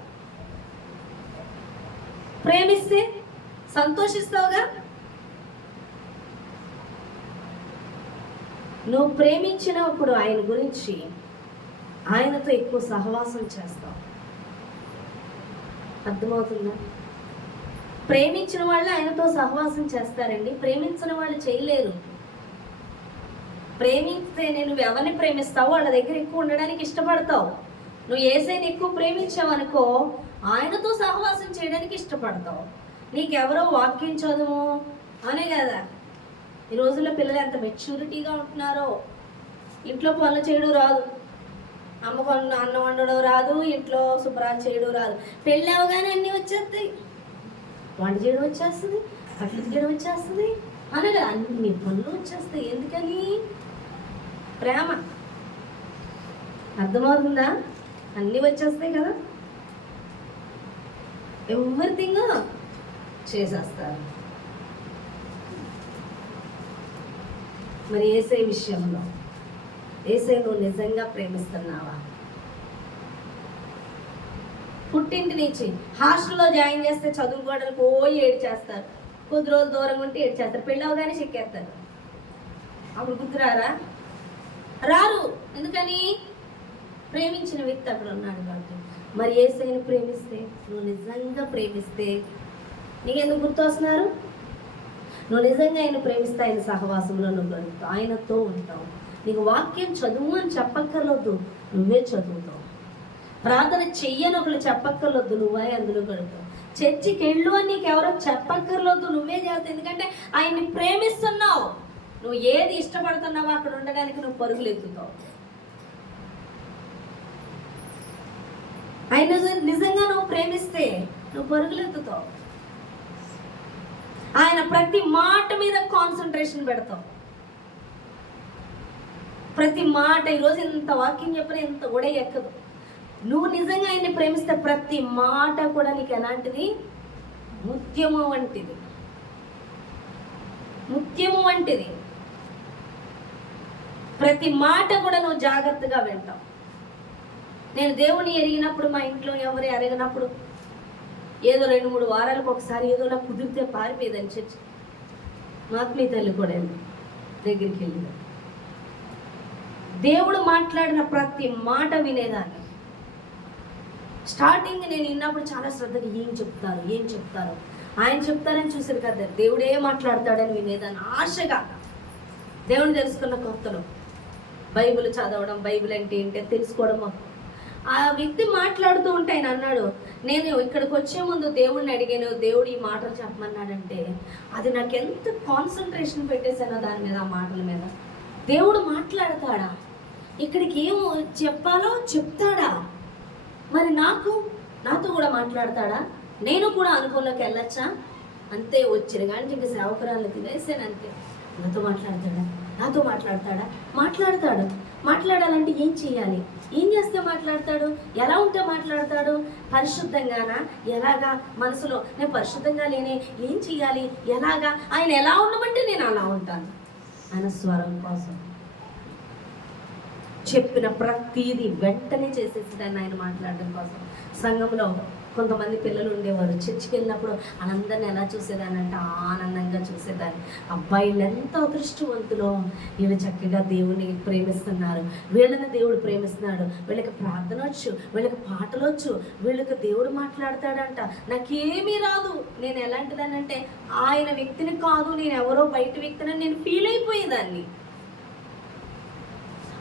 ప్రేమిస్తే సంతోషిస్తావుగా. నువ్వు ప్రేమించినప్పుడు ఆయన గురించి, ఆయనతో ఎక్కువ సహవాసం చేస్తావు. అర్థమవుతుందా? ప్రేమించిన వాళ్ళు ఆయనతో సహవాసం చేస్తారండి, ప్రేమించిన వాళ్ళు చేయలేరు. ప్రేమిస్తే నువ్వు ఎవరిని ప్రేమిస్తావో వాళ్ళ దగ్గర ఎక్కువ ఉండడానికి ఇష్టపడతావు. నువ్వు యేసయ్యని ఎక్కువ ప్రేమించావు అనుకో, ఆయనతో సహవాసం చేయడానికి ఇష్టపడతావు. నీకెవరో వాక్యం చదువు అనే కదా. ఈ రోజుల్లో పిల్లలు ఎంత మెచ్యూరిటీగా ఉంటున్నారో. ఇంట్లో పనులు చేయడం రాదు, అన్నం వండడం రాదు, ఇంట్లో శుభ్రాలు చేయడం రాదు. పెళ్ళి అవగానే అన్నీ వచ్చేస్తాయి. వంట చేయడం వచ్చేస్తుంది, బట్టలు చేయడం వచ్చేస్తుంది అనగా అన్ని పనులు వచ్చేస్తాయి. ఎందుకని? ప్రేమ. అర్థమవుతుందా? అన్నీ వచ్చేస్తాయి కదా, ఎవ్రీథింగ్ చేసేస్తారు. మరి యేసయ్య విషయంలో యేసయ్య నువ్వు నిజంగా ప్రేమిస్తున్నావా? పుట్టింటి నుంచి హాస్టల్లో జాయిన్ చేస్తే చదువుకోవడానికి ఏడ్చేస్తారు, కొద్ది రోజులు దూరంగా ఉంటే ఏడ్చేస్తారు, పెళ్ళి అవగానే చెక్కేస్తారు. అప్పుడు గుర్తురారా? రారు. ఎందుకని? ప్రేమించిన వ్యక్తి అక్కడ ఉన్నాడు కాబట్టి. మరి యేసయ్యను ప్రేమిస్తే, నువ్వు నిజంగా ప్రేమిస్తే నీకెందుకు గుర్తు వస్తున్నారు? నువ్వు నిజంగా ఆయన ప్రేమిస్తే ఆయన సహవాసంలో నువ్వు గడుపుతావు, ఆయనతో ఉంటావు. నీకు వాక్యం చదువు అని చెప్పక్కర్లొద్దు, నువ్వే చదువుతావు. ప్రార్థన చెయ్యని ఒకళ్ళు చెప్పక్కర్లొద్దు, నువ్వే అందులో గడుపుతావు. చర్చికి వెళ్ళు అని నీకు ఎవరో చెప్పక్కర్లొద్దు, నువ్వే చేస్తావు. ఎందుకంటే ఆయన్ని ప్రేమిస్తున్నావు. నువ్వు ఏది ఇష్టపడుతున్నావో అక్కడ ఉండడానికి నువ్వు పరుగులు ఎత్తుతావు. ఆయన నిజంగా నువ్వు ప్రేమిస్తే నువ్వు పరుగులు ఎత్తుతావు. ఆయన ప్రతి మాట మీద కాన్సన్ట్రేషన్ పెడతావు. ప్రతి మాట, ఈరోజు ఎంత వాక్యం చెప్పినా ఎంత కూడా ఎక్కదు. నువ్వు నిజంగా ఆయన్ని ప్రేమిస్తే ప్రతి మాట కూడా నీకు ఎలాంటిది? ముత్యము వంటిది. ముత్యము వంటిది. ప్రతి మాట కూడా నువ్వు జాగ్రత్తగా వింటావు. నేను దేవుని ఎరిగినప్పుడు, మా ఇంట్లో ఎవరు ఎరగినప్పుడు, ఏదో 2-3 వారాలకు ఒకసారి ఏదోలా కుదిరితే పారిపోయేదని చర్చి. మా ఆత్మీయ తల్లి కూడా దగ్గరికి వెళ్ళింది. దేవుడు మాట్లాడిన ప్రతి మాట వినేదాన్ని. స్టార్టింగ్ నేను విన్నప్పుడు చాలా శ్రద్ధగా ఏం చెప్తారు ఆయన చెప్తారని చూసారు కదా, దేవుడే మాట్లాడతాడని వినేదాన్ని ఆశగా. దేవుని తెలుసుకున్న కొత్తలో బైబిల్ చదవడం, బైబిల్ అంటే ఏంటో తెలుసుకోవడం. ఆ వ్యక్తి మాట్లాడుతూ ఉంటే ఆయన అన్నాడు, నేను ఇక్కడికి వచ్చే ముందు దేవుడిని అడిగాను, దేవుడు ఈ మాటలు చెప్పమన్నాడంటే అది నాకు ఎంత కాన్సన్ట్రేషన్ పెట్టేశానో దాని మీద, ఆ మాటల మీద. దేవుడు మాట్లాడతాడా? ఇక్కడికి ఏం చెప్పాలో చెప్తాడా? మరి నాతో కూడా మాట్లాడతాడా? నేను కూడా అనుకోలోకి వెళ్ళొచ్చా? అంతే, వచ్చిన కానీ ఇంక సేవకురాలు తినేసాను అంతే. నాతో మాట్లాడతాడా? మాట్లాడతాడు. మాట్లాడాలంటే ఏం చేయాలి? ఏం చేస్తే మాట్లాడతాడు? ఎలా ఉంటే మాట్లాడతాడు? పరిశుద్ధంగానా? ఎలాగా? మనసులో నేను పరిశుద్ధంగా లేనే, ఏం చేయాలి? ఎలాగా? ఆయన ఎలా ఉండమంటే నేను అలా ఉంటాను. ఆయన స్వరం కోసం చెప్పిన ప్రతిదీ వెంటనే చేసేసాను ఆయన మాట్లాడడం కోసం. సంఘంలో కొంతమంది పిల్లలు ఉండేవారు. చర్చికి వెళ్ళినప్పుడు వాళ్ళందరినీ ఎలా చూసేదానంటే ఆనందంగా చూసేదాన్ని. అబ్బాయిలు ఎంత అదృష్టవంతులో, వీళ్ళు చక్కగా దేవుని ప్రేమిస్తున్నారు, వీళ్ళని దేవుడు ప్రేమిస్తున్నాడు, వీళ్ళకి ప్రార్థన వచ్చు, వీళ్ళకి పాటలు వచ్చు, వీళ్ళకి దేవుడు మాట్లాడతాడంట. నాకేమీ రాదు. నేను ఎలాంటిదాన్ని అంటే ఆయన వ్యక్తిని కాదు, నేను ఎవరో బయట వ్యక్తిని నేను ఫీల్ అయిపోయేదాన్ని.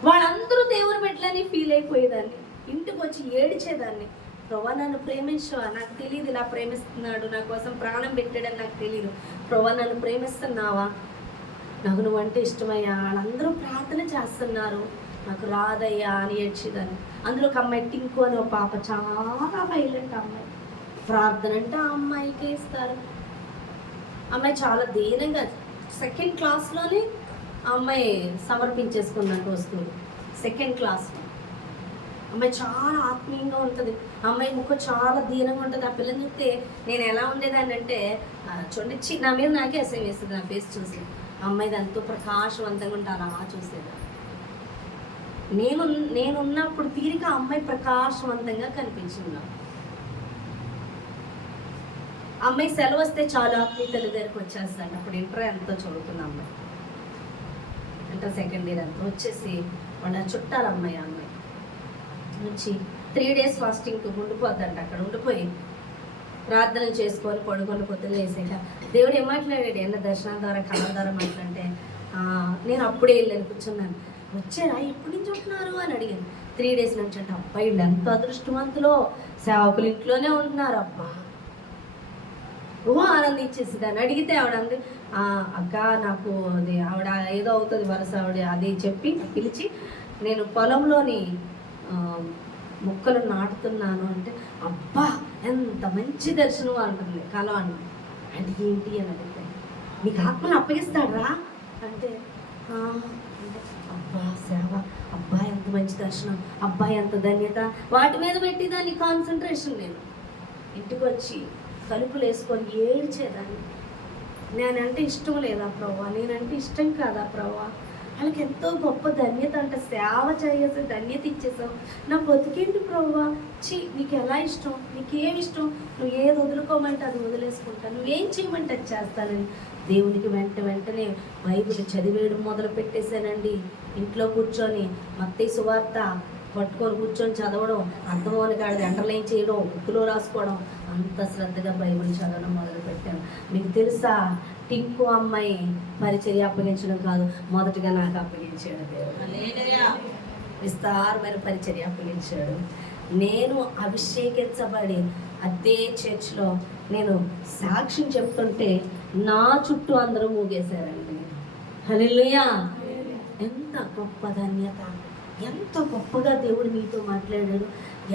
వాళ్ళందరూ దేవుని బిడ్డలని ఫీల్ అయిపోయేదాన్ని. ఇంటికి వచ్చి ఏడిచేదాన్ని. ప్రభా నన్ను ప్రేమించవా? నాకు తెలియదు ఇలా ప్రేమిస్తున్నాడు, నా కోసం ప్రాణం పెట్టాడని నాకు తెలియదు. ప్రభా నన్ను ప్రేమిస్తున్నావా? నాకు నువ్వంటే ఇష్టమయ్యా. వాళ్ళందరూ ప్రార్థన చేస్తున్నారు, నాకు రాదయ్యా అని ఏడ్చేదాన్ని. అందులో ఒక అమ్మాయి టింకు అని ఒక పాప, చాలా వైలెంట్ అమ్మాయి. ప్రార్థన అంటే ఆ అమ్మాయికి ఇస్తారు. అమ్మాయి చాలా దీనంగా 2nd క్లాస్లోనే ఆ అమ్మాయి సమర్పించేసుకున్నట్టు వస్తుంది. 2nd క్లాస్లో అమ్మాయి చాలా ఆత్మీయంగా ఉంటుంది. అమ్మాయి ముఖం చాలా దీనంగా ఉంటుంది. ఆ పిల్లని చూస్తే నేను ఎలా ఉండేదాన్ని అంటే చూడండి, నా మీద నాకే అసహ్యం వేస్తుంది నా ఫేస్ చూసి. అమ్మాయిది ఎంతో ప్రకాశవంతంగా ఉంటే అలా చూసేది. నేనున్నప్పుడు తీరిక అమ్మాయి ప్రకాశవంతంగా కనిపించింది. అమ్మాయి సెలవు వస్తే చాలా ఆత్మీయ తల్లి దగ్గరికి వచ్చేస్తాను. అప్పుడు ఇంటర్ ఎంతో చదువుకున్న అమ్మాయి, ఇంటర్ 2nd ఇయర్ అంతా వచ్చేసి వాళ్ళ చుట్టాలు అమ్మాయి నుంచి 3 days ఫాస్టింగ్ ఉండిపోద్దంట. అక్కడ ఉండిపోయి ప్రార్థనలు చేసుకొని పడుకొని పొద్దున్న వేసాక దేవుడు ఏం మాట్లాడాడు? ఎన్న దర్శనం ద్వారా కళ ద్వారా మాట్లాడితే నేను అప్పుడే వెళ్ళాను, కూర్చున్నాను. వచ్చారా? ఎప్పటి నుంచి ఉంటున్నారు అని అడిగాను. 3 days నుంచి అంటే. అబ్బాయి ఎంత అదృష్టవంతులో, సేవకులు ఇంట్లోనే ఉంటున్నారు. అబ్బా ఆనందించేసి దాన్ని అడిగితే ఆవిడ అంది, అక్క నాకు అది ఆవిడ ఏదో అవుతుంది వరుస ఆవిడ అది చెప్పి పిలిచి, నేను పొలంలోని మొక్కలు నాటుతున్నాను అంటే, అబ్బా ఎంత మంచి దర్శనం అంటుంది. కలం అన్న అంటే ఏంటి అని అడిగితే, నీకు ఆత్మను అప్పగిస్తాడరా అంటే, అబ్బా సేవ, అబ్బా ఎంత మంచి దర్శనం, అబ్బా ఎంత ధన్యత, వాటి మీద పెట్టి దాన్ని కాన్సన్ట్రేషన్. నేను ఇంటికి వచ్చి తలుపులు వేసుకొని ఏడ్చేదాన్ని. నేనంటే ఇష్టం లేదా ప్రభా? నేనంటే ఇష్టం కాదా ప్రభా? వాళ్ళకి ఎంతో గొప్ప ధన్యత అంటే సేవ చేసేసి ధన్యత ఇచ్చేసావు. నా బతికేంటి ప్రభా? నీకు ఎలా ఇష్టం, నీకేమి ఇష్టం, నువ్వు ఏది వదులుకోమంటే అది వదిలేసుకుంటా, నువ్వేం చేయమంటే అది చేస్తానని దేవునికి వెంటనే బైబిల్ చదివేయడం మొదలు పెట్టేశానండి. ఇంట్లో కూర్చొని మత్తయి సువార్త పట్టుకొని కూర్చొని చదవడం, అర్థమని కాదు అండర్లైన్ చేయడం, బుక్లో రాసుకోవడం, అంత శ్రద్ధగా బైబిల్ చదవడం మొదలు పెట్టాను. మీకు తెలుసా, టింకు అమ్మాయి పరిచర్య అప్పగించడం కాదు, మొదటగా నాకు అప్పగించాడు దేవుడు. విస్తారమైన పరిచర్య అప్పగించాడు. నేను అభిషేకించబడి అదే చర్చ్లో నేను సాక్ష్యం చెప్తుంటే నా చుట్టూ అందరూ ఊగేశారండి. హల్లెలూయా! ఎంత గొప్ప ధన్యత, ఎంత గొప్పగా దేవుడు మీతో మాట్లాడాడు,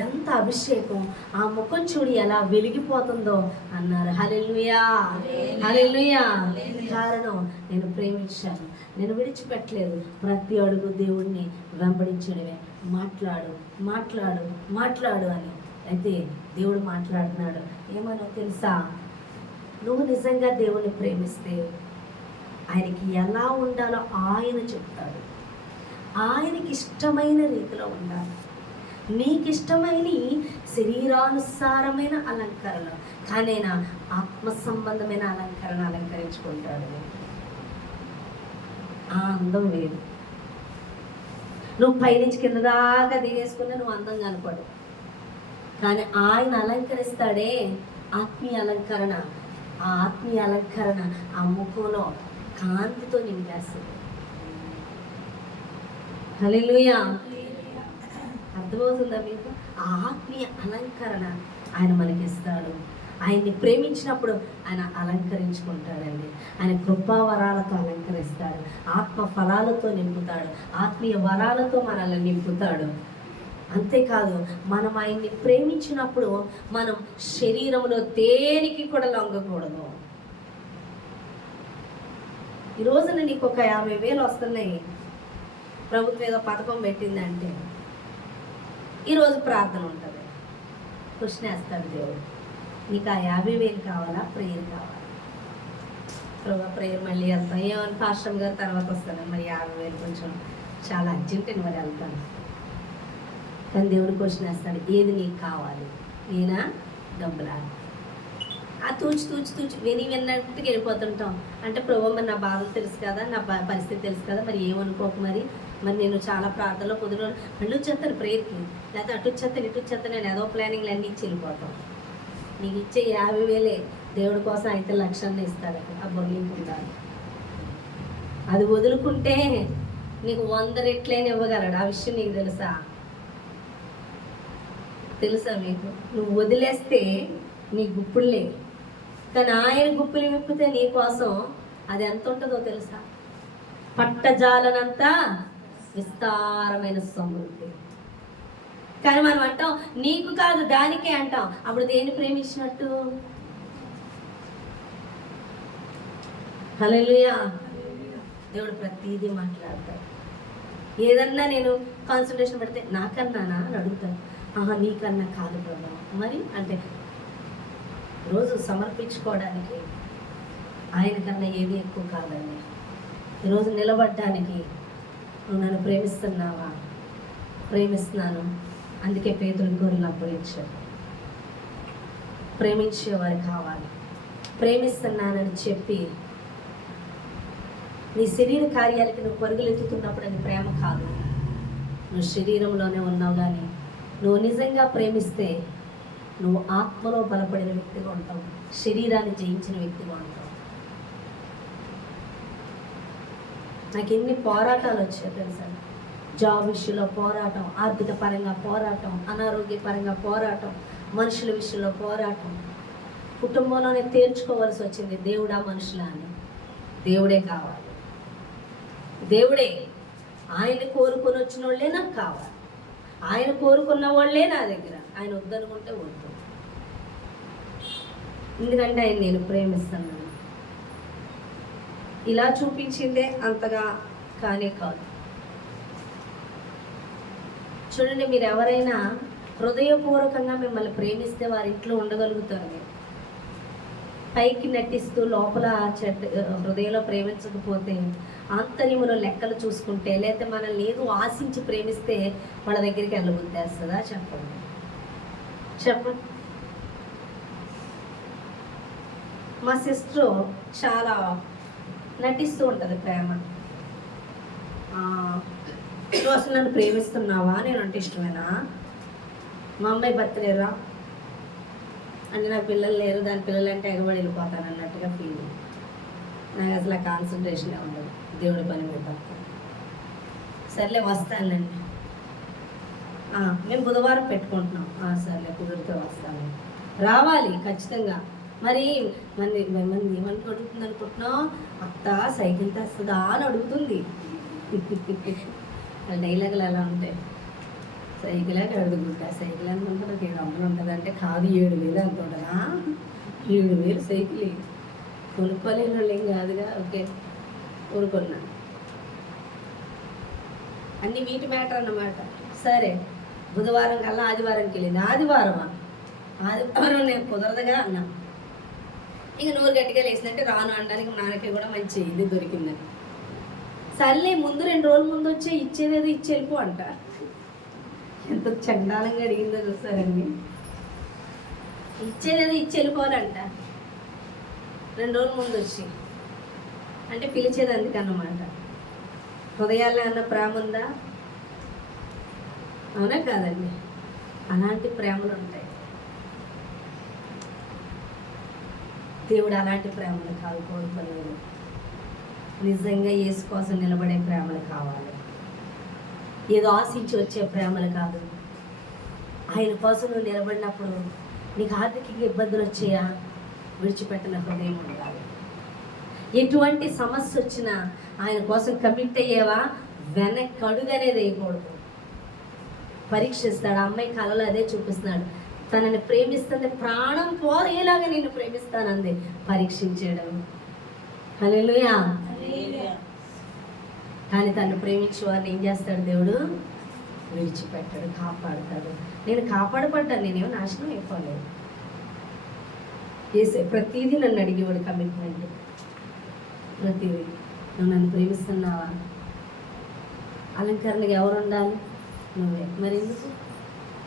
ఎంత అభిషేకం, ఆ ముఖం చూడి ఎలా వెలిగిపోతుందో అన్నారు. హల్లెలూయా! హల్లెలూయా! కారణం నేను ప్రేమించాను, నేను విడిచిపెట్టలేదు. ప్రతి అడుగు దేవుడిని వెంబడించడమే. మాట్లాడు మాట్లాడు మాట్లాడు అని. అయితే దేవుడు మాట్లాడుతున్నాడు. ఏమనో తెలుసా, నువ్వు నిజంగా దేవుణ్ణి ప్రేమిస్తే ఆయనకి ఎలా ఉండాలో ఆయన చెప్తాడు. ఆయనకి ఇష్టమైన రీతిలో ఉండాలి. నీకు ఇష్టమైన శరీరానుసారమైన అలంకరణ కానీ ఆయన ఆత్మ సంబంధమైన అలంకరణ అలంకరించుకుంటాడు. ఆ అందం వేరు. నువ్వు పైనుంచి కింద దాకా దిగేసుకున్నా నువ్వు అందంగా కనపడు. కానీ ఆయన అలంకరిస్తాడే ఆత్మీయ అలంకరణ. ఆ ఆత్మీయ అలంకరణ ఆ ముఖంలో కాంతితో నింపేస్తుంది. హల్లెలూయా! అర్థమవుతుందా మీకు? ఆ ఆత్మీయ అలంకరణ ఆయన మనకిస్తాడు. ఆయన్ని ప్రేమించినప్పుడు ఆయన అలంకరించుకుంటాడండి. ఆయన కృపావరాలతో అలంకరిస్తాడు, ఆత్మ ఫలాలతో నింపుతాడు, ఆత్మీయ వరాలతో మనల్ని నింపుతాడు. అంతేకాదు, మనం ఆయన్ని ప్రేమించినప్పుడు మనం శరీరంలో దేనికి కూడా లొంగకూడదు. ఈ రోజున నీకు ఒక 50,000 వస్తున్నాయి, ప్రభుత్వం ఏదో పథకం పెట్టిందంటే ఈరోజు ప్రార్థన ఉంటుంది. క్వశ్చన్ వేస్తాడు దేవుడు, నీకు ఆ 50,000 కావాలా, ప్రేయర్ కావాలా? ప్రభా ప్రేయర్ మళ్ళీ వెళ్తాం, ఏమని పాస్టర్ గారు తర్వాత వస్తాను, మరి 50,000 కొంచెం చాలా అర్జెంట్ అని మరి వెళ్తాను. కానీ దేవుడు క్వశ్చన్ వేస్తాడు, ఏది నీకు కావాలి, నేనా డబ్బులా? ఆ తూచి విన్నట్టుగా వెళ్ళిపోతుంటాం. అంటే ప్రభు మరి నా బాధలు తెలుసు కదా, నా పరిస్థితి తెలుసు కదా, మరి ఏమనుకోకు, మరి నేను చాలా ప్రార్థనలో కుదిరి మళ్ళీ వచ్చేస్తాను ప్రేయర్కి, లేకపోతే అటు వచ్చేస్తాను ఇటు వచ్చేస్తాను, నేను ఏదో ప్లానింగ్లు అన్నీ ఇచ్చి వెళ్ళిపోతాం. నీకు ఇచ్చే 50,000 దేవుడి కోసం అయితే 1,00,000 ఇస్తాడు. ఆ బొర్లింపు ఉండాలి. అది వదులుకుంటే నీకు 100 రెట్లైనా ఇవ్వగలడు. ఆ విషయం నీకు తెలుసా? మీకు? నువ్వు వదిలేస్తే నీ గుప్పులు లేవు, కానీ ఆయన గుప్పులు విప్పితే నీ కోసం అది ఎంత ఉంటుందో తెలుసా? పట్టజాలనంత విస్తారమైన సమృద్ధి. కానీ మనం అంటాం నీకు కాదు దానికే అంటాం. అప్పుడు దేన్ని ప్రేమించినట్టు? హల్లెలూయా! దేవుడు ప్రతిదీ మాట్లాడతాడు. ఏదన్నా నేను కాన్సన్ట్రేషన్ పెడితే నాకన్నానా అని అడుగుతాను. నీకన్నా కాదు ప్రభా. మరి అంటే రోజు సమర్పించుకోవడానికి ఆయన కన్నా ఏది ఎక్కువ కాదండి. ఈరోజు నిలబడడానికి నువ్వు నన్ను ప్రేమిస్తున్నావా? ప్రేమిస్తున్నాను, అందుకే పేతురు గొర్రెలు అప్పగించాడు. ప్రేమించేవారు కావాలి. ప్రేమిస్తున్నానని చెప్పి నీ శరీర కార్యాలకి నువ్వు పరుగులు ఎత్తుతున్నప్పుడు అది ప్రేమ కాదు. నువ్వు శరీరంలోనే ఉన్నావు. కానీ నువ్వు నిజంగా ప్రేమిస్తే నువ్వు ఆత్మలో బలపడిన వ్యక్తిగా ఉంటావు, శరీరాన్ని జయించిన వ్యక్తిగా ఉంటావు. నాకు ఎన్ని పోరాటాలు వచ్చాయో తెలుసా? జాబ్ విషయంలో పోరాటం, ఆర్థిక పరంగా పోరాటం, అనారోగ్య పరంగా పోరాటం, మనుషుల విషయంలో పోరాటం. కుటుంబంలోనే తేల్చుకోవాల్సి వచ్చింది, దేవుడా మనుషులా అని. దేవుడే కావాలి, దేవుడే. ఆయన కోరుకొని వచ్చిన వాళ్ళే నాకు కావాలి, ఆయన కోరుకున్న వాళ్ళే నా దగ్గర. ఆయన వద్దనుకుంటే వద్దు, ఎందుకంటే ఆయన నేను ప్రేమిస్తున్నాను. ఇలా చూపించిందే అంతగా కానే కాదు. చూడండి, మీరు ఎవరైనా హృదయపూర్వకంగా మిమ్మల్ని ప్రేమిస్తే వారి ఇంట్లో ఉండగలుగుతారు. మీరు పైకి నటిస్తూ లోపల హృదయంలో ప్రేమించకపోతే, ఆంతర్యములో లెక్కలు చూసుకుంటే, లేకపోతే మనల్ని ఏదో ఆశించి ప్రేమిస్తే వాళ్ళ దగ్గరికి వెళ్ళబుద్దేస్తుందా? చెప్పండి. మా సిస్టర్ చాలా నటిస్తూ ఉంటుంది ప్రేమ. నువ్వు అసలు నన్ను ప్రేమిస్తున్నావా, నేను అంటే ఇష్టమేనా, మా అమ్మాయి బర్త్డేరా అంటే నాకు పిల్లలు లేరు, దాని పిల్లలు అంటే ఎగబడి వెళ్ళిపోతాను అన్నట్టుగా ఫీలింగ్. నాకు అసలు ఆ కాన్సన్ట్రేషనే ఉండదు దేవుడి పని మీద తప్ప. సర్లే వస్తానులేండి, మేము బుధవారం పెట్టుకుంటున్నాం, సర్లే కుదిరితే వస్తాను, రావాలి ఖచ్చితంగా. మరి మంది ఏమని అడుగుతుంది అనుకుంటున్నావు, అత్త సైకిల్ తెస్తుందా అని అడుగుతుంది. డైలాగులు ఎలా ఉంటాయి, సైకిలాకి అడుగుతుంటా, సైకిల్ అనుకుంటే నాకు 700 ఉంటుంది అంటే కాదు 7,000 అనుకుంటుందా, 7,000 సైకిల్ కొనుక్కోలేని వాళ్ళు ఏం కాదుగా. ఓకే కొనుక్కున్నా, అన్నీ వీటి మ్యాటర్ అన్నమాట. సరే బుధవారం కల్లా ఆదివారంకి వెళ్ళింది. ఆదివారం నేను కుదరదుగా అన్నా. ఇక నోరు గట్టిగా లేచినట్టే రాను అనడానికి మా నాన్నకి కూడా మంచి ఇది దొరికిందని. సర్లే ముందు 2 రోజుల ముందు వచ్చే ఇచ్చేదేదో ఇచ్చి వెళ్ళిపో అంట. ఎంత చండాలంగా అడిగిందో చూస్తారండి. ఇచ్చేదేదో ఇచ్చి వెళ్ళిపోవాలంట 2 రోజుల ముందు వచ్చి, అంటే పిలిచేది అందుకన్నమాట. హృదయాల్లో అన్న ప్రేమ ఉందా, అవునా కాదండి? అలాంటి ప్రేమలు ఉంటాయి. దేవుడు అలాంటి ప్రేమలు కాదు కోరుకోలేదు. నిజంగా యేసు కోసం నిలబడే ప్రేమలు కావాలి, ఏదో ఆశించి వచ్చే ప్రేమలు కాదు. ఆయన కోసం నువ్వు నిలబడినప్పుడు నీకు ఆర్థికంగా ఇబ్బందులు వచ్చాయా, విడిచిపెట్టిన హృదయం ఉండాలి. ఎటువంటి సమస్య వచ్చినా ఆయన కోసం కమిట్ అయ్యేవా, వెనక్కి అడుగనేది వేయకూడదు. పరీక్షిస్తాడు. ఆ అమ్మాయి కళలో అదే చూపిస్తున్నాడు, తనని ప్రేమిస్తుంది, ప్రాణం పోయేలాగా నేను ప్రేమిస్తానంది. పరీక్షించడం. హల్లెలూయా. కానీ తను ప్రేమించే వారిని ఏం చేస్తాడు దేవుడు, విడిచిపెట్టాడు, కాపాడుతాడు. నేను కాపాడబడ్డాను, నేనేమో నాశనం అయిపోలేదు. చేసే ప్రతిదీ నన్ను అడిగేవాడు, కమిట్మెంట్ ప్రతిదీ. నువ్వు నన్ను ప్రేమిస్తున్నావా, అలంకరణగా ఎవరు ఉండాలి, నువ్వే. మరి ఎందుకు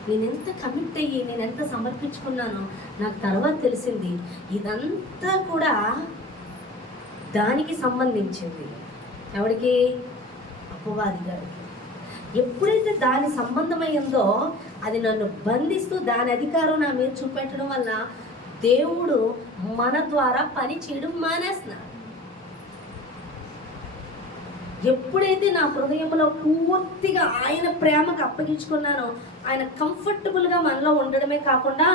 నేను ఎంత కమిట్ అయ్యి నేను ఎంత సమర్పించుకున్నానో నాకు తర్వాత తెలిసింది. ఇదంతా కూడా దానికి సంబంధించింది. ఎవరికి, అపవాది గారికి. ఎప్పుడైతే దాని సంబంధమైందో అది నన్ను బంధిస్తూ దాని అధికారం నా మీద చూపెట్టడం వల్ల దేవుడు మన ద్వారా పని చేయడం మానేస్తున్నాడు. ఎప్పుడైతే నా హృదయంలో పూర్తిగా ఆయన ప్రేమకు అప్పగించుకున్నానో ఆయన కంఫర్టబుల్గా మనలో ఉండడమే కాకుండా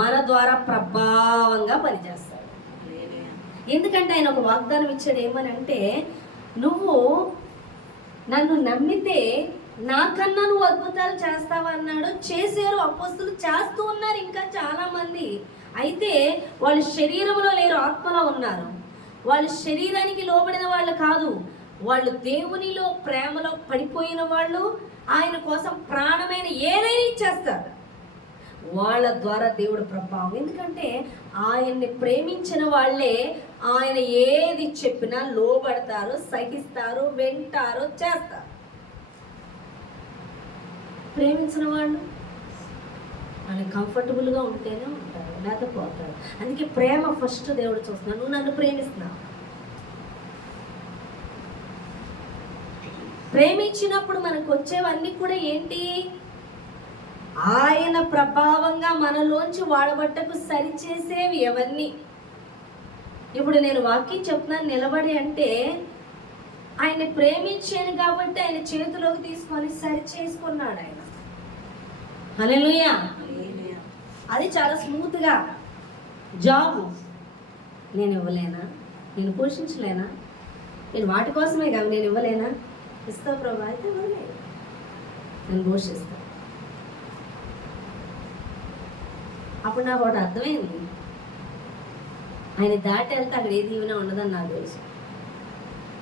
మన ద్వారా ప్రభావంగా పనిచేస్తాడు. ఎందుకంటే ఆయన ఒక వాగ్దానం ఇచ్చాడు, ఏమని అంటే, నువ్వు నన్ను నమ్మితే నాకన్నా నువ్వు అద్భుతాలు చేస్తావా అన్నాడు. చేశారు, అపోస్తులు చేస్తూ ఉన్నారు ఇంకా చాలా మంది. అయితే వాళ్ళు శరీరంలో లేరు, ఆత్మలో ఉన్నారు. వాళ్ళు శరీరానికి లోబడిన వాళ్ళు కాదు, వాళ్ళు దేవునిలో ప్రేమలో పడిపోయిన వాళ్ళు, ఆయన కోసం ప్రాణమైన ఏదైనా ఇచ్చేస్తారు. వాళ్ళ ద్వారా దేవుడు ప్రభావం. ఎందుకంటే ఆయన్ని ప్రేమించిన వాళ్ళే ఆయన ఏది చెప్పినా లోబడతారు, సహిస్తారు, వింటారు, చేస్తారు. ప్రేమించిన వాళ్ళు ఆయన కంఫర్టబుల్గా ఉంటేనే ఉంటారు, లేకపోతారు. అందుకే ప్రేమ ఫస్ట్ దేవుడు చూస్తున్నాడు. నువ్వు నన్ను ప్రేమిస్తున్నావు. ప్రేమించినప్పుడు మనకు వచ్చేవన్నీ కూడా ఏంటి, ఆయన ప్రభావంగా మనలోంచి వాడబట్టకు సరిచేసేవి అవన్నీ. ఇప్పుడు నేను వాక్యం చెప్తున్నాను నిలబడి అంటే ఆయన్ని ప్రేమించాను కాబట్టి ఆయన చేతిలోకి తీసుకొని సరి చేసుకున్నాడు ఆయన. హల్లెలూయా. అది చాలా స్మూత్గా జాబు. నేను ఇవ్వలేనా, నేను పోషించలేనా, నేను వాటి కోసమే కాదు, నేను ఇవ్వలేనా, ఇస్తావు ప్రభా, అయితే ఇవ్వలేదు, నేను పోషిస్తాను. అప్పుడు నాకు ఒకటి అర్థమైంది, ఆయన దాటి వెళ్తే అక్కడ ఏ దీవెన ఉండదని నాకు తెలుసు.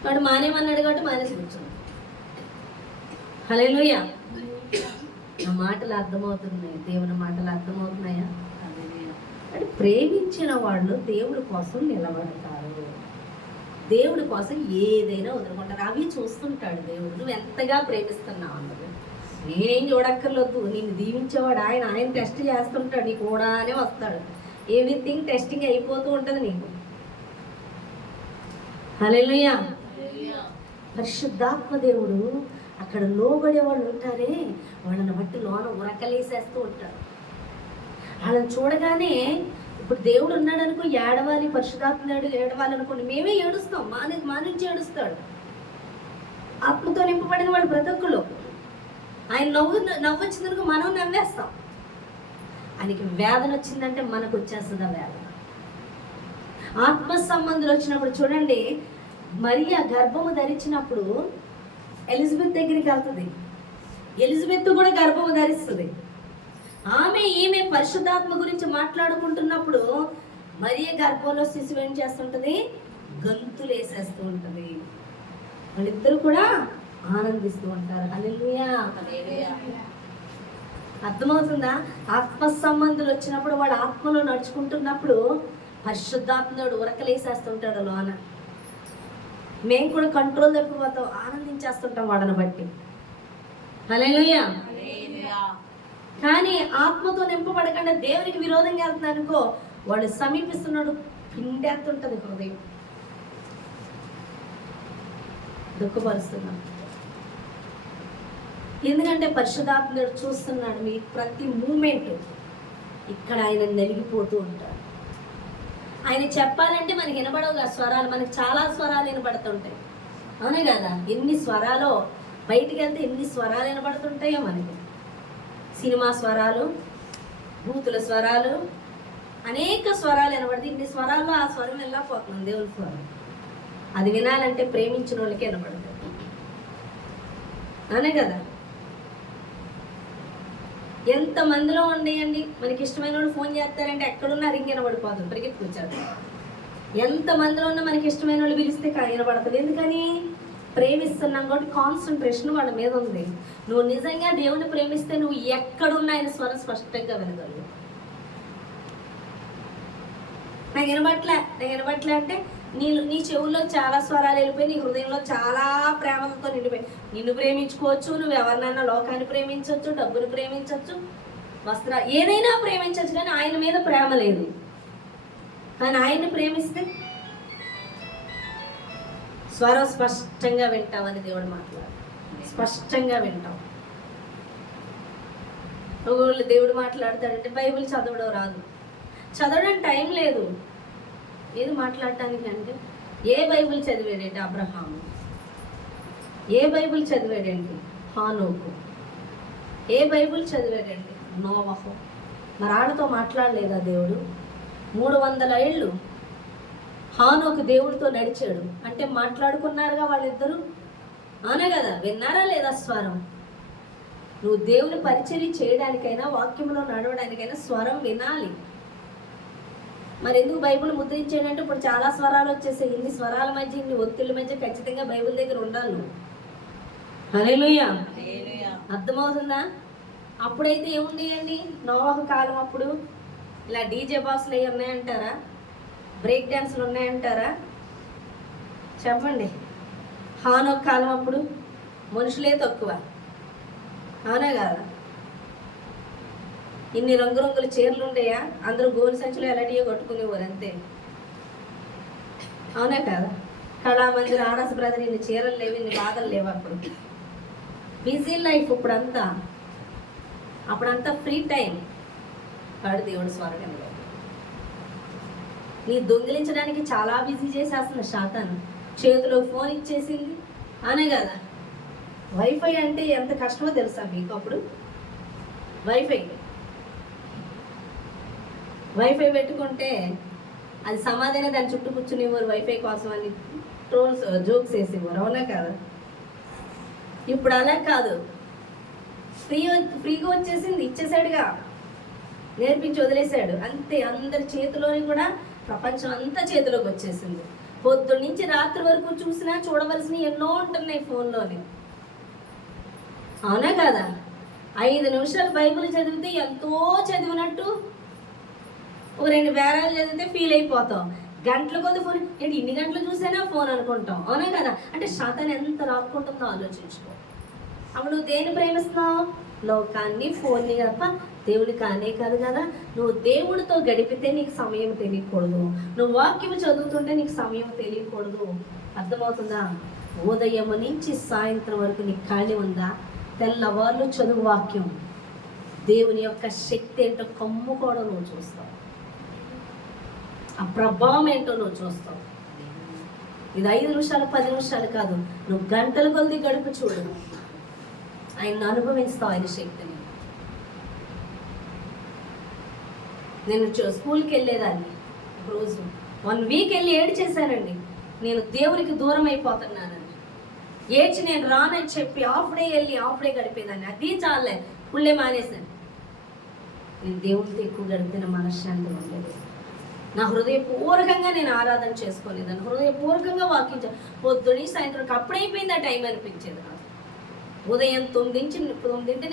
వాడు మానేమన్నాడు కాబట్టి మానేసి కూర్చున్నాడు. హల్లెలూయా. నా మాటలు అర్థమవుతున్నాయి, దేవుని మాటలు అర్థమవుతున్నాయా? అంటే ప్రేమించిన వాళ్ళు దేవుడి కోసం నిలబడతారు, దేవుడి కోసం ఏదైనా వదులుకుంటారు. అవి చూస్తుంటాడు దేవుడు, నువ్వు ఎంతగా ప్రేమిస్తున్నావు అన్నది. నేనేం చూడక్కర్లేదు, నేను దీవించేవాడు ఆయన. ఆయన టెస్ట్ చేస్తుంటాడు, నీకు కూడానే వస్తాడు. ఎవ్రీథింగ్ టెస్టింగ్ అయిపోతూ ఉంటుంది నీకు. హల్లెలూయా. పరిశుద్ధాత్మ దేవుడు అక్కడ లోబడే వాళ్ళు ఉంటారే, వాళ్ళని బట్టి లోన ఉరకలేసేస్తూ ఉంటారు. వాళ్ళని చూడగానే ఇప్పుడు దేవుడు ఉన్నాడు అనుకో, ఏడవాలి, పరిశుద్ధాత్మ ఏడవాలి అనుకోండి, మేమే ఏడుస్తాం, మానించి ఏడుస్తాడు. ఆత్మతో నింపబడిన వాడు బ్రతుకులు. ఆయన నవ్వు వచ్చిందనుకో మనం నవ్వేస్తాం. ఆయనకి వేదన వచ్చిందంటే మనకు వచ్చేస్తుంది ఆ వేదన. ఆత్మ సంబంధులు వచ్చినప్పుడు చూడండి, మరియా గర్భము ధరించినప్పుడు ఎలిజబెత్ దగ్గరికి వెళ్తుంది. ఎలిజబెత్ కూడా గర్భము ధరిస్తుంది. ఈమె పరిశుద్ధాత్మ గురించి మాట్లాడుకుంటున్నప్పుడు మరియా గర్భంలో శిశువు ఏం చేస్తుంటది? గంతులు వేసేస్తూ ఉంటది. వాళ్ళిద్దరు కూడా ఆనందిస్తూ ఉంటారు. హల్లెలూయా. అర్థమవుతుందా? ఆత్మ సంబంధులు వచ్చినప్పుడు వాడు ఆత్మలో నడుచుకుంటున్నప్పుడు పరిశుద్ధాత్ముడు ఉరకలేసేస్తుంటాడు లోన. మేము కూడా కంట్రోల్ తప్పిపోతాం, ఆనందించేస్తుంటాం వాడిని బట్టి. హల్లెలూయా. కానీ ఆత్మతో నింపబడకుండా దేవునికి విరోధంగా వెళ్తున్నాడు అనుకో, వాడు సమీపిస్తున్నాడు, పిండేస్తుంటది హృదయం, దుఃఖపరుస్తున్నాడు. ఎందుకంటే పరిశుద్ధాత్ముడు చూస్తున్నాడు మీ ప్రతి మూమెంట్. ఇక్కడ ఆయన నలిగిపోతూ ఉంటాడు. ఆయన చెప్పాలంటే మనకి వినపడవుగా స్వరాలు, మనకి చాలా స్వరాలు వినపడుతుంటాయి, అవునే కదా? ఎన్ని స్వరాలు, బయటికి వెళ్తే ఎన్ని స్వరాలు వినపడుతుంటాయో మనకి. సినిమా స్వరాలు, బూతుల స్వరాలు, అనేక స్వరాలు వినపడుతుంది. ఇన్ని స్వరాల్లో ఆ స్వరం వెళ్ళకపోతుంది దేవుని స్వరం. అది వినాలంటే ప్రేమించిన వాళ్ళకి వినపడుతుంది, అనే కదా? ఎంత మందిలో ఉండేయండి, మనకి ఇష్టమైన వాళ్ళు ఫోన్ చేస్తారంటే ఎక్కడున్నా రింగ్ వినబడిపోతుంది, పరిగెత్తుకొచ్చాడు. ఎంత మందిలో ఉన్నా మనకి ఇష్టమైన వాళ్ళు పిలిస్తే వినబడుతుంది. ఎందుకని? ప్రేమిస్తున్నాం కాబట్టి కాన్సన్ట్రేషన్ వాళ్ళ మీద ఉంది. నువ్వు నిజంగా దేవుని ప్రేమిస్తే నువ్వు ఎక్కడున్నా ఆయన స్వరం స్పష్టంగా వినగలవు. నాకు వినబట్లే అంటే నీ చెవుల్లో చాలా స్వరాలు వెళ్ళిపోయి, నీ హృదయంలో చాలా ప్రేమలతో నిండిపోయి. నిన్ను ప్రేమించుకోవచ్చు, నువ్వు ఎవరినైనా లోకాన్ని ప్రేమించవచ్చు, డబ్బుని ప్రేమించవచ్చు, ఏదైనా ప్రేమించవచ్చు, కానీ ఆయన మీద ప్రేమ లేదు. కానీ ఆయన్ని ప్రేమిస్తే స్వరం స్పష్టంగా వింటామని దేవుడు మాట్లాడు, స్పష్టంగా వింటాం. ఒకళ్ళు దేవుడు మాట్లాడతాడంటే బైబిల్ చదవడం రాదు, చదవడానికి టైం లేదు, ఏది మాట్లాడటానికి అంటే. ఏ బైబిల్ చదివాడేంటి అబ్రహాము? ఏ బైబిల్ చదివాడేంటి హానోకు? ఏ బైబిల్ చదివాడండి నోవహు? మరి ఆడతో మాట్లాడలేదా దేవుడు? 300 ఏళ్ళు హానోకు దేవుడితో నడిచాడు అంటే మాట్లాడుకున్నారుగా వాళ్ళిద్దరూ, అవునా కదా? విన్నారా లేదా స్వరం? నువ్వు దేవుని పరిచర్య చేయడానికైనా, వాక్యంలో నడవడానికైనా స్వరం వినాలి. మరి ఎందుకు బైబిల్ ముద్రించాడంటే ఇప్పుడు చాలా స్వరాలు వచ్చేసాయి. ఇన్ని స్వరాల మధ్య, ఇన్ని ఒత్తిళ్ళ మధ్య ఖచ్చితంగా బైబిల్ దగ్గర ఉండాలి నువ్వు. హల్లెలూయా. అర్థమవుతుందా? అప్పుడైతే ఏముంది అండి, నోవహు కాలం అప్పుడు ఇలా డీజే బాక్స్లు అవి ఉన్నాయంటారా? బ్రేక్ డ్యాన్స్లు ఉన్నాయంటారా? చెప్పండి. హానోకు కాలం అప్పుడు మనుషులే తక్కువ, అవునా కదా? ఇన్ని రంగురంగుల చీరలు ఉండేయా? అందరూ గోలు సంచులు ఎలాంటివో కట్టుకునేవారు అంతే, అవునా కదా? కళామందిర్, ఆర్ఎస్ బ్రదర్, ఇన్ని చీరలు లేవు, ఇన్ని బాధలు లేవు. అప్పుడు బిజీ లైఫ్. అప్పుడంతా ఫ్రీ టైం. వాడు దేవుడు స్వర్గంలో నీ దొంగిలించడానికి చాలా బిజీ చేసేస్తున్న శాతాను. చేతిలో ఫోన్ ఇచ్చేసింది, అనే కదా? వైఫై అంటే ఎంత కష్టమో తెలుసా మీకు? అప్పుడు వైఫై పెట్టుకుంటే అది సమాధానం దాని చుట్టూ కూర్చునేవారు వైఫై కోసం అని ట్రోల్స్, జోక్స్ వేసేవారు, అవునా కదా? ఇప్పుడు అలా కాదు, ఫ్రీగా వచ్చేసింది, ఇచ్చేసాడుగా, నేర్పించి వదిలేశాడు అంతే. అందరి చేతిలోని కూడా ప్రపంచం అంతా చేతిలోకి వచ్చేసింది. పొద్దున్న నుంచి రాత్రి వరకు చూసినా చూడవలసినవి ఎన్నో ఉంటున్నాయి ఫోన్లోనే, అవునా కదా? 5 నిమిషాలు బైబిల్ చదివితే ఎంతో చదివినట్టు, ఒక 2 బేరాలు చదివితే ఫీల్ అయిపోతాం. గంటల కొద్ది ఫోన్, ఏంటి ఇన్ని గంటలు చూసేనా ఫోన్ అనుకుంటాం, అవునా కదా? అంటే శాతాన్ని ఎంత రాక్కుంటుందో ఆలోచించుకో. అప్పుడు నువ్వు దేన్ని ప్రేమిస్తున్నావు? లోకాన్ని, ఫోన్ని తప్ప దేవుడి కానే కాదు కదా. నువ్వు దేవుడితో గడిపితే నీకు సమయం తెలియకూడదు, నువ్వు వాక్యం చదువుతుంటే నీకు సమయం తెలియకూడదు. అర్థమవుతుందా? ఉదయం నుంచి సాయంత్రం వరకు నీకు ఖాళీ ఉందా? తెల్లవాళ్ళు చదువు వాక్యం, దేవుని యొక్క శక్తి ఏంటో కమ్ముకోవడం నువ్వు చూస్తావు, ఆ ప్రభావం ఏంటో నువ్వు చూస్తావు. ఇది 5 నిమిషాలు 10 నిమిషాలు కాదు, నువ్వు గంటల కొద్ది గడుపు చూడు, ఆయన అనుభవిస్తావు ఆయన శక్తిని. నేను స్కూల్కి వెళ్ళేదాన్ని, రోజు 1 వీక్ వెళ్ళి ఏడ్చేశానండి, నేను దేవునికి దూరం అయిపోతున్నానని. ఏడ్చి నేను రానని చెప్పి హాఫ్ డే వెళ్ళి హాఫ్ డే గడిపేదాన్ని. అది చాలే, ఫుల్లే మానేశాను. నేను దేవుడితో ఎక్కువ గడిపిన మనశ్శాంతి ఉండేది. నా హృదయపూర్వకంగా నేను ఆరాధన చేసుకోలేదాన్ని, హృదయపూర్వకంగా వాకించాను. పొద్దుని సాయంత్రం అప్పుడైపోయింది ఆ టైం అనిపించేది నాకు. ఉదయం 9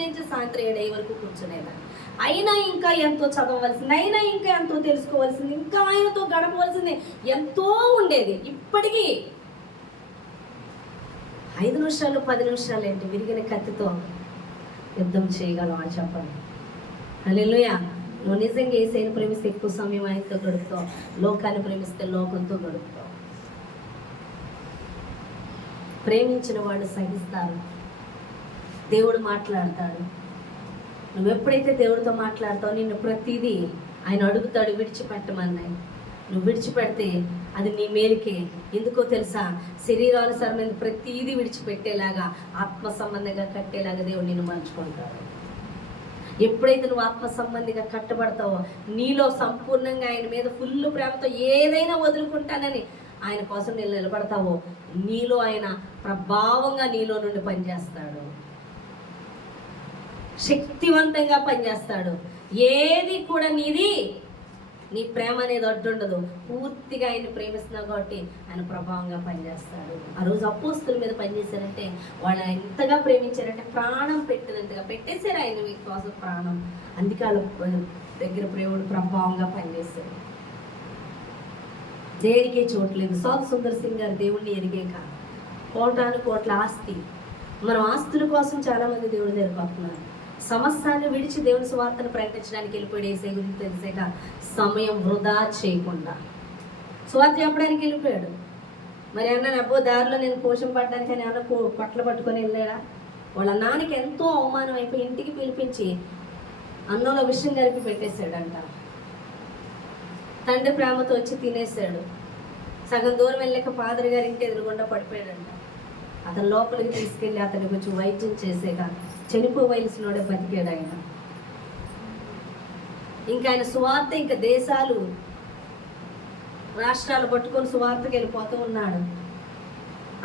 నుంచి సాయంత్రం 7 వరకు కూర్చునేదాన్ని. అయినా ఇంకా ఎంతో చదవవలసింది, అయినా ఇంకా ఎంతో తెలుసుకోవాల్సింది, ఇంకా ఆయనతో గడపవలసింది ఎంతో ఉండేది. ఇప్పటికీ 5 నిమిషాలు 10 నిమిషాలు ఏంటి, విరిగిన కత్తితో యుద్ధం చేయగలం అని చెప్పండి. హల్లెలూయా. నువ్వు నిజంగా యేసయ్యను ప్రేమిస్తే ఎక్కువ సమయం ఆయనతో గడుపుతావు, లోకాన్ని ప్రేమిస్తే లోకంతో గడుపుతావు. ప్రేమించిన వాళ్ళు సహిస్తారు, దేవుడు మాట్లాడతాడు. నువ్వు ఎప్పుడైతే దేవుడితో మాట్లాడతావు, నిన్ను ప్రతిదీ ఆయన అడుగుతాడు విడిచిపెట్టమన్నాయి. నువ్వు విడిచిపెడితే అది నీ మేలుకే. ఎందుకో తెలుసా? శరీరానుసారమైన ప్రతిదీ విడిచిపెట్టేలాగా, ఆత్మ సంబంధంగా కట్టేలాగా దేవుడు నిన్ను మలుచుకుంటాడు. ఎప్పుడైతే నువ్వు ఆత్మ సంబంధిగా కట్టబడతావో, నీలో సంపూర్ణంగా ఆయన మీద ఫుల్ ప్రేమతో ఏదైనా వదులుకుంటానని ఆయన కోసం నేను నిలబడతావో, నీలో ఆయన ప్రభావంగా నీలో నుండి పనిచేస్తాడు, శక్తివంతంగా పనిచేస్తాడు. ఏది కూడా నీ ప్రేమ అనేది అడ్డుండదు. పూర్తిగా ఆయన ప్రేమిస్తున్నావు కాబట్టి ఆయన ప్రభావంగా పనిచేస్తాడు. ఆ రోజు అపోస్తుల మీద పనిచేశారంటే వాళ్ళు ఎంతగా ప్రేమించారంటే ప్రాణం పెట్టినంతగా పెట్టేశారు ఆయన మీ కోసం ప్రాణం. అందుకే వాళ్ళ దగ్గర ప్రేముడు ప్రభావంగా పనిచేశాడు. దేనికే చోట్లేదు. సాధు సుందర్ సింగ్ గారు దేవుణ్ణి ఎరిగాక కోటాను కోట్ల ఆస్తి, మనం ఆస్తుల కోసం చాలా మంది దేవుడి దగ్గరకు వస్తున్నారు. సమస్తాన్ని విడిచి దేవుని సువార్తను ప్రకటించడానికి వెళ్ళిపోయాడు. యేసయ్య గురించి తెలిసాక సమయం వృధా చేయకుండా సువార్త చెప్పడానికి వెళ్ళిపోయాడు. మరి అన్నాను, అబ్బో దారిలో నేను పోషం పడడానికి అని అన్న పట్ల పట్టుకొని వెళ్ళాడా? వాళ్ళ నాన్నకి ఎంతో అవమానం అయిపోయి ఇంటికి పిలిపించి అన్నంలో విషయం కలిపి పెట్టేశాడంట. తండ్రి ప్రేమతో వచ్చి తినేశాడు. సగం దూరం వెళ్ళాక ఫాదర్ గారి ఇంటి ఎదురుగుండా పడిపోయాడంట. అతను లోపలికి తీసుకెళ్ళి అతనికి వచ్చి వైద్యం చేసేక చనిపోవలసినోడే బతికాడు ఆయన. ఇంకా ఆయన సువార్త ఇంకా దేశాలు రాష్ట్రాలు పట్టుకొని సువార్తకి వెళ్ళిపోతూ ఉన్నాడు.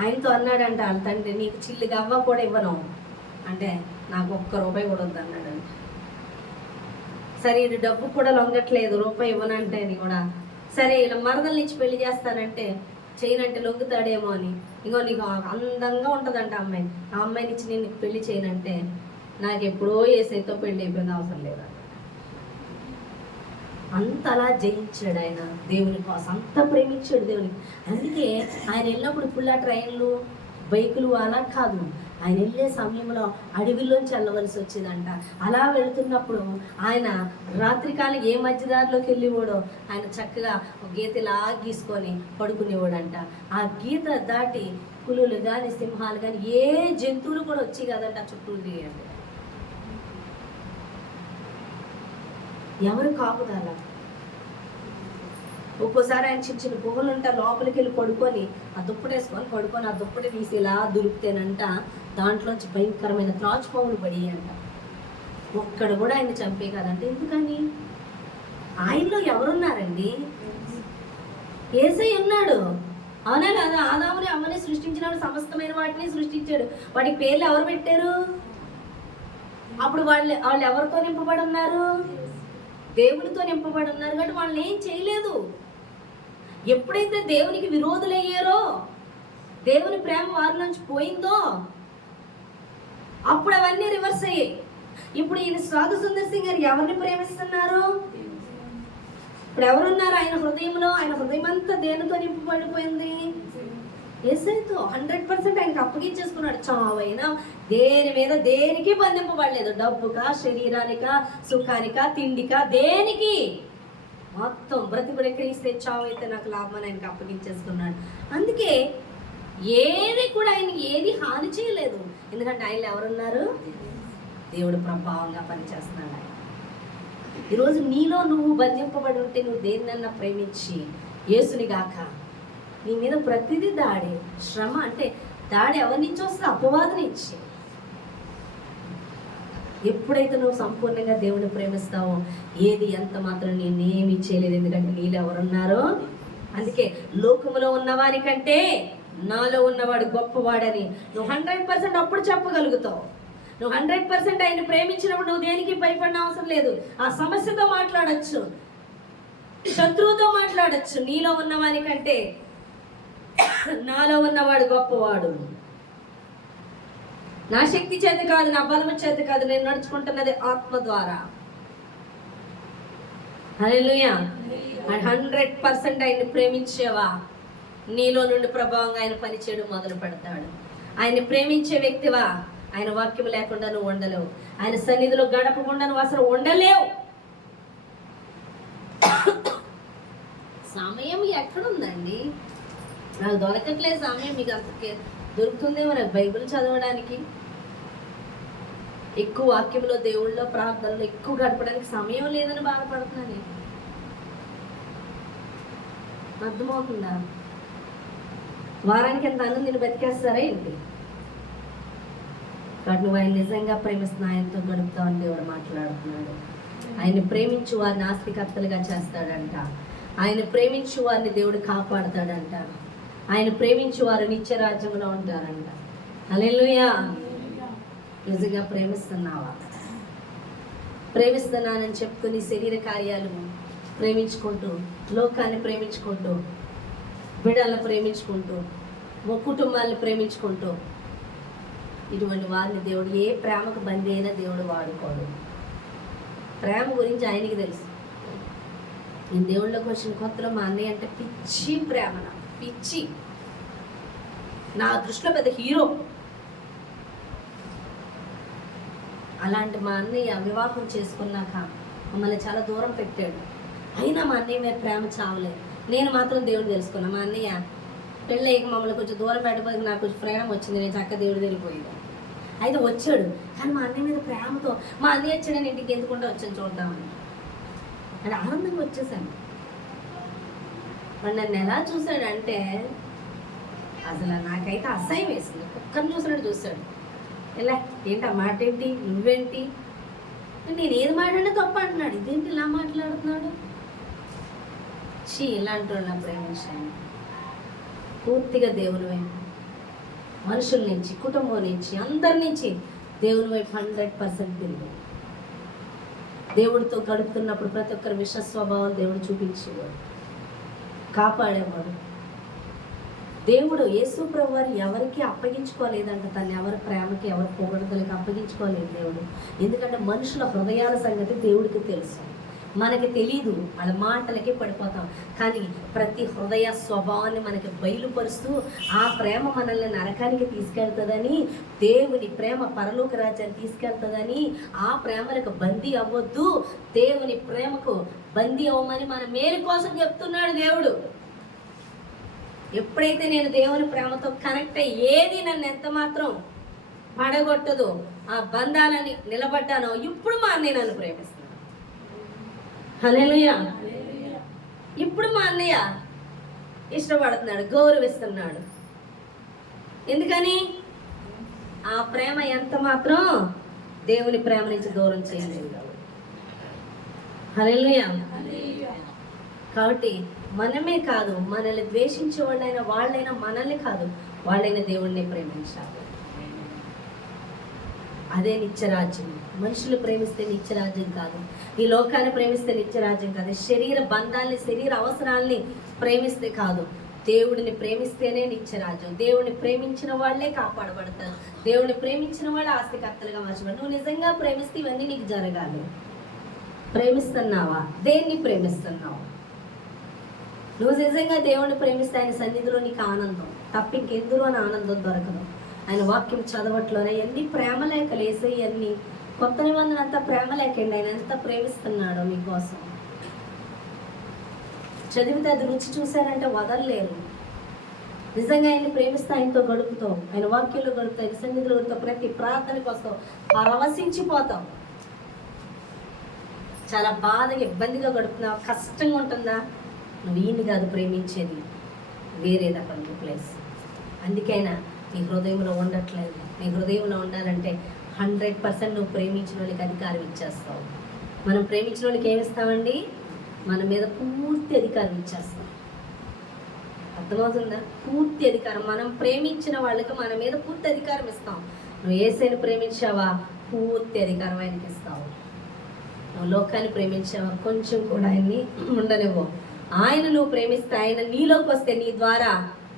ఆయనతో అన్నాడంట వాళ్ళ తండ్రి, నీకు చిల్లి గవ్వ కూడా ఇవ్వను అంటే, నాకు ₹1 కూడా వద్దు అన్నాడంట. సరే ఇది డబ్బు కూడా లొంగట్లేదు, రూపాయి ఇవ్వనంటే అని కూడా, సరే ఇలా మరదల్ని ఇచ్చి పెళ్లి చేస్తానంటే చేయనంటే లొంగుతాడేమో అని, ఇంకో నీకు అందంగా ఉంటుందంట అమ్మాయి, ఆ అమ్మాయిని ఇచ్చి నేను పెళ్లి చేయనంటే నాకు ఎప్పుడో యేసయ్యతో పెళ్లి అయిపోయింది, అవసరం లేదా. అంతలా జయించాడు ఆయన దేవుని కోసం, అంత ప్రేమించాడు దేవుని. అందుకే ఆయన వెళ్ళినప్పుడు ఇప్పుడు ట్రైన్లు బైకులు అలా కాదు, ఆయన వెళ్ళే సమయంలో అడవిలోంచి వెళ్ళవలసి వచ్చేదంట. అలా వెళుతున్నప్పుడు ఆయన రాత్రికాలం ఏ మధ్యదారిలోకి వెళ్ళివాడో ఆయన చక్కగా ఒక గీత ఇలా గీసుకొని పడుకునేవాడంట. ఆ గీత దాటి పులులు కానీ సింహాలు కానీ ఏ జంతువులు కూడా వచ్చి కదంట చుట్టూ తీయండి. ఎవరు కాపుదాల. ఒక్కోసారి ఆయన చిన్న చిన్న గుహలు ఉంటా లోపలికి వెళ్ళి పడుకొని ఆ దుప్పటి వేసుకొని పడుకొని ఆ దుప్పటి తీసి ఇలా దొరికితేనంట దాంట్లోంచి భయంకరమైన త్రాచుపాములు పడి అంట. ఒక్కడు కూడా ఆయన చంపే కదంటే. ఎందుకని? ఆయనలో ఎవరున్నారండి? యేసయ్య ఉన్నాడు, అవునా కదా? ఆదాముని అమ్మని సృష్టించినాడు, సమస్తమైన వాటిని సృష్టించాడు. వాటికి పేర్లు ఎవరు పెట్టారు? అప్పుడు వాళ్ళు ఎవరితో నింపబడి ఉన్నారు? దేవునితో నింపబడి ఉన్నారు. కాబట్టి వాళ్ళని ఏం చేయలేదు. ఎప్పుడైతే దేవునికి విరోధులయ్యారో, దేవుని ప్రేమ వారిలోంచి పోయిందో, అప్పుడు అవన్నీ రివర్స్ అయ్యాయి. ఇప్పుడు ఈయన సాధు సుందర్ సింగ్ గారు ఎవరిని ప్రేమిస్తున్నారు? ఇప్పుడు ఎవరున్నారు ఆయన హృదయంలో? ఆయన హృదయం అంతా దేనితో నింపబడిపోయింది? యేసయ్యతో 100% ఆయనకు అప్పగించేసుకున్నాడు. చావైనా దేని మీద దేనికి బంధింపబడలేదు. డబ్బుకా, శరీరానికా, సుఖానికా, తిండికా, దేనికి మొత్తం బ్రతికుడే క్రీస్తే చావైతే నాకు లాభం అని ఆయనకు అప్పగించేసుకున్నాడు. అందుకే ఏది కూడా ఆయనకి ఏది హాని చేయలేదు. ఎందుకంటే ఆయనలో ఎవరున్నారు? దేవుడు ప్రభావంగా పనిచేస్తున్నాడు ఆయన. ఈరోజు నీలో నువ్వు బంధింపబడి ఉంటే నువ్వు దేన్నన్నా ప్రేమించి యేసుని గాక, నీ మీద ప్రతిదీ దాడి, శ్రమ అంటే దాడి ఎవరి నుంచి వస్తుంది? అపవాది నుంచి. ఎప్పుడైతే నువ్వు సంపూర్ణంగా దేవుని ప్రేమిస్తావో ఏది ఎంత మాత్రం నేనేమి చేయలేదు. ఎందుకంటే నీళ్ళు ఎవరున్నారో. అందుకే లోకములో ఉన్నవాని కంటే నాలో ఉన్నవాడు గొప్పవాడని నువ్వు 100% అప్పుడు చెప్పగలుగుతావు. నువ్వు 100% ఆయన ప్రేమించినప్పుడు నువ్వు దేనికి భయపడిన అవసరం లేదు. ఆ సమస్యతో మాట్లాడచ్చు, శత్రువుతో మాట్లాడచ్చు. నీలో ఉన్నవాని కంటే నాలో ఉన్నవాడు గొప్పవాడు. నా శక్తి చేత కాదు, నా బలము చేత కాదు, నేను నడుచుకుంటున్నది ఆత్మ ద్వారా. హల్లెలూయా. 100% ఆయన్ని ప్రేమించేవా, నీలో నుండి ప్రభావంగా ఆయన పనిచేయడం మొదలు పెడతాడు. ఆయన్ని ప్రేమించే వ్యక్తివా, ఆయన వాక్యం లేకుండా నువ్వు ఉండలేవు. ఆయన సన్నిధిలో గడపకుండా నువ్వు అసలు ఉండలేవు. సమయం ఎక్కడుందండి? నాకు దొరకట్లేదు సమయం. మీకు అంత దొరుకుతుందేమో నాకు బైబిల్ చదవడానికి, ఎక్కువ వాక్యంలో దేవుళ్ళలో ప్రార్థనలో ఎక్కువ గడపడానికి సమయం లేదని బాధపడుతున్నాను. అర్థమవుతుందా? వారానికి ఎంత అన్నం నేను బతికేస్తారా ఏంటి? కాబట్టి నువ్వు ఆయన నిజంగా ప్రేమిస్తున్నా ఆయనతో గడుపుతావని దేవుడు మాట్లాడుతున్నాడు. ఆయన ప్రేమించు వారిని ఆస్తికర్తలుగా చేస్తాడంట. ఆయన ప్రేమించు వారిని దేవుడు కాపాడుతాడంట. ఆయన ప్రేమించు వారు నిత్య రాజ్యంలో ఉంటారంట. హల్లెలూయా. నిజంగా ప్రేమిస్తున్నావా? ప్రేమిస్తున్నానని చెప్పుకుని శరీర కార్యాలు ప్రేమించుకుంటూ, లోకాన్ని ప్రేమించుకుంటూ, బిడ్డలను ప్రేమించుకుంటూ, కుటుంబాన్ని ప్రేమించుకుంటూ, ఇటువంటి వారిని దేవుడు ఏ ప్రేమకు బందీ అయినా దేవుడు వాడుకోడు. ప్రేమ గురించి ఆయనకి తెలుసు. నేను దేవుళ్ళకి వచ్చిన కొత్తలో మా అన్నయ్య అంటే పిచ్చి ప్రేమ, పిచ్చి. నా దృష్టిలో పెద్ద హీరో. అలాంటి మా అన్నయ్య వివాహం చేసుకున్నాక మమ్మల్ని చాలా దూరం పెట్టాడు. అయినా మా అన్నయ్య మీద ప్రేమ చావలేదు. నేను మాత్రం దేవుడు తెలుసుకున్నా. మా అన్నయ్య పెళ్ళయ్యాక మమ్మల్ని కొంచెం దూరం పెట్టబోదు, నాకు కొంచెం ఫ్రీడమ్ వచ్చింది, నేను చక్క దేవుడు వెళ్ళిపోయింది. అయితే వచ్చాడు, కానీ మా అన్నయ్య మీద ప్రేమతో మా అన్నయ్య వచ్చాడని ఇంటికి ఎందుకుంటే వచ్చాను చూద్దామని అని ఆనందంగా వచ్చేసాను. మరి నన్ను ఎలా చూశాడంటే అసలు నాకైతే అసహ్యం వేసింది. కుక్కర్ని చూసినట్టు చూశాడు. ఇలా ఏంటి ఆ మాట ఏంటి, నువ్వేంటి, నేను ఏది మాట్లాడినా తప్ప అంటున్నాడు. ఇదేంటి ఇలా మాట్లాడుతున్నాడు? ఇలా అంటున్నా ప్రేమించాను. పూర్తిగా దేవుని వైపు, మనుషుల నుంచి, కుటుంబం నుంచి, అందరి నుంచి దేవుని వైపు 100% తిరిగి దేవుడితో గడుపుతున్నప్పుడు ప్రతి ఒక్కరి విష స్వభావం దేవుడు చూపించేవాడు, కాపాడేవాడు. దేవుడు యేసు ప్రభువు వారు ఎవరికి అప్పగించుకోలేదంట. తను ఎవరి ప్రేమకి, ఎవరి పొగడతలకి అప్పగించుకోలేదు దేవుడు. ఎందుకంటే మనుషుల హృదయాల సంగతి దేవుడికి తెలుసు, మనకి తెలీదు. వాళ్ళ మాటలకి పడిపోతాం. కానీ ప్రతి హృదయ స్వభావాన్ని మనకి బయలుపరుస్తూ ఆ ప్రేమ మనల్ని నరకానికి తీసుకెళ్తుందని, దేవుని ప్రేమ పరలోక రాజ్యాన్ని తీసుకెళ్తుందని, ఆ ప్రేమలకు బందీ అవ్వద్దు, దేవుని ప్రేమకు బందీ అవ్వమని మన మేలు కోసం చెప్తున్నాడు దేవుడు. ఎప్పుడైతే నేను దేవుని ప్రేమతో కనెక్ట్ అయ్యి ఏది నన్ను ఎంత మాత్రం పడగొట్టదు, ఆ బంధాలని నిలబడ్డానో, ఇప్పుడు మా అన్నయ్య నన్ను ప్రేమిస్తున్నాడు. హల్లెలూయా. ఇప్పుడు మా అన్నయ్య ఇష్టపడుతున్నాడు, గౌరవిస్తున్నాడు. ఎందుకని? ఆ ప్రేమ ఎంత మాత్రం దేవుని ప్రేమ నుంచి దూరం చేయలేదు. హల్లెలూయా. కాబట్టి మనమే కాదు, మనల్ని ద్వేషించే వాళ్ళైనా మనల్ని కాదు, వాళ్ళైనా దేవుణ్ణి ప్రేమించాలి. అదే నిత్యరాజ్యం. మనుషులు ప్రేమిస్తే నిత్యరాజ్యం కాదు, ఈ లోకాన్ని ప్రేమిస్తే నిత్యరాజ్యం కాదు, శరీర బంధాల్ని, శరీర అవసరాల్ని ప్రేమిస్తే కాదు, దేవుడిని ప్రేమిస్తేనే నిత్యరాజ్యం. దేవుడిని ప్రేమించిన వాళ్ళే కాపాడబడతారు. దేవుడిని ప్రేమించిన వాళ్ళు ఆస్తికర్తలుగా మార్చబడతారు. నువ్వు నిజంగా ప్రేమిస్తే ఇవన్నీ నీకు జరగాలి. ప్రేమిస్తున్నావా? దేన్ని ప్రేమిస్తున్నావు? నువ్వు నిజంగా దేవుడిని ప్రేమిస్తే ఆయన సన్నిధిలో నీకు ఆనందం తప్ప ఇంకెందులో ఆనందం దొరకదు. ఆయన వాక్యం చదవట్లోనే ఎన్ని ప్రేమ లేఖలు వేసాయి, అన్ని కొత్త నిబంధన అంతా ప్రేమ లేకండి. ఆయన ఎంత ప్రేమిస్తున్నాడో మీకోసం. చదివితే అది రుచి చూశారంటే వదలలేరు. నిజంగా ఆయన్ని ప్రేమిస్తే ఆయనతో గడుపుతాం, ఆయన వాక్యంలో గడుపుతాం, ఆయన సన్నిధిలో గడుపుతాం, ప్రతి ప్రార్థనకు వస్తాం, పరవశించిపోతాం. చాలా బాధగా ఇబ్బందిగా గడుపుతున్నావు, కష్టంగా ఉంటుందా? నువ్వు ఈయన్ని కాదు ప్రేమించేది, వేరేది అక్కడ ఉంది ప్లేస్. అందుకైనా నీ హృదయంలో ఉండట్లేదు. నీ హృదయంలో ఉండాలంటే 100% నువ్వు ప్రేమించిన వాళ్ళకి అధికారం ఇచ్చేస్తావు. మనం ప్రేమించిన వాళ్ళకి ఏమిస్తామండి? మన మీద పూర్తి అధికారం ఇచ్చేస్తాం. అర్థమవుతుందా? పూర్తి అధికారం. మనం ప్రేమించిన వాళ్ళకి మన మీద పూర్తి అధికారం ఇస్తాం. నువ్వు యేసుని ప్రేమించావా, పూర్తి అధికారం ఆయనకి ఇస్తావు. నువ్వు లోకాన్ని ప్రేమించావా, కొంచెం కూడా ఆయన్ని ఉండనివ్వు. ఆయన నువ్వు ప్రేమిస్తే ఆయన నీలోకి వస్తే నీ ద్వారా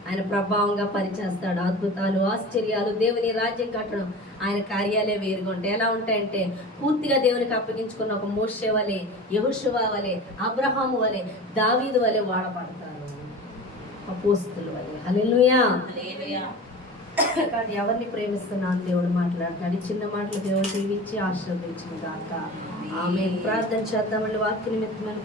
ఆయన ప్రభావంగా పనిచేస్తాడు. అద్భుతాలు, ఆశ్చర్యాలు, దేవుని రాజ్యం కట్టడం, ఆయన కార్యాలే వేరుగా ఉంటాయి. ఎలా ఉంటాయంటే పూర్తిగా దేవునికి అప్పగించుకున్న ఒక మోషే వలె, యెహోషువ వలె, అబ్రహాము వలె, దావీదు వలె వాడబడతారు, అపోస్తుల వలె. హల్లెలూయా. కానీ ఎవరిని ప్రేమిస్తున్నాను దేవుడు మాట్లాడతాడు. ఈ చిన్న మాటలు దేవుడు దీవించి ఆశీర్వదించిన గాక. ఆమేన్. ప్రార్థన చేద్దామండి. వాక్య నిమిత్తమని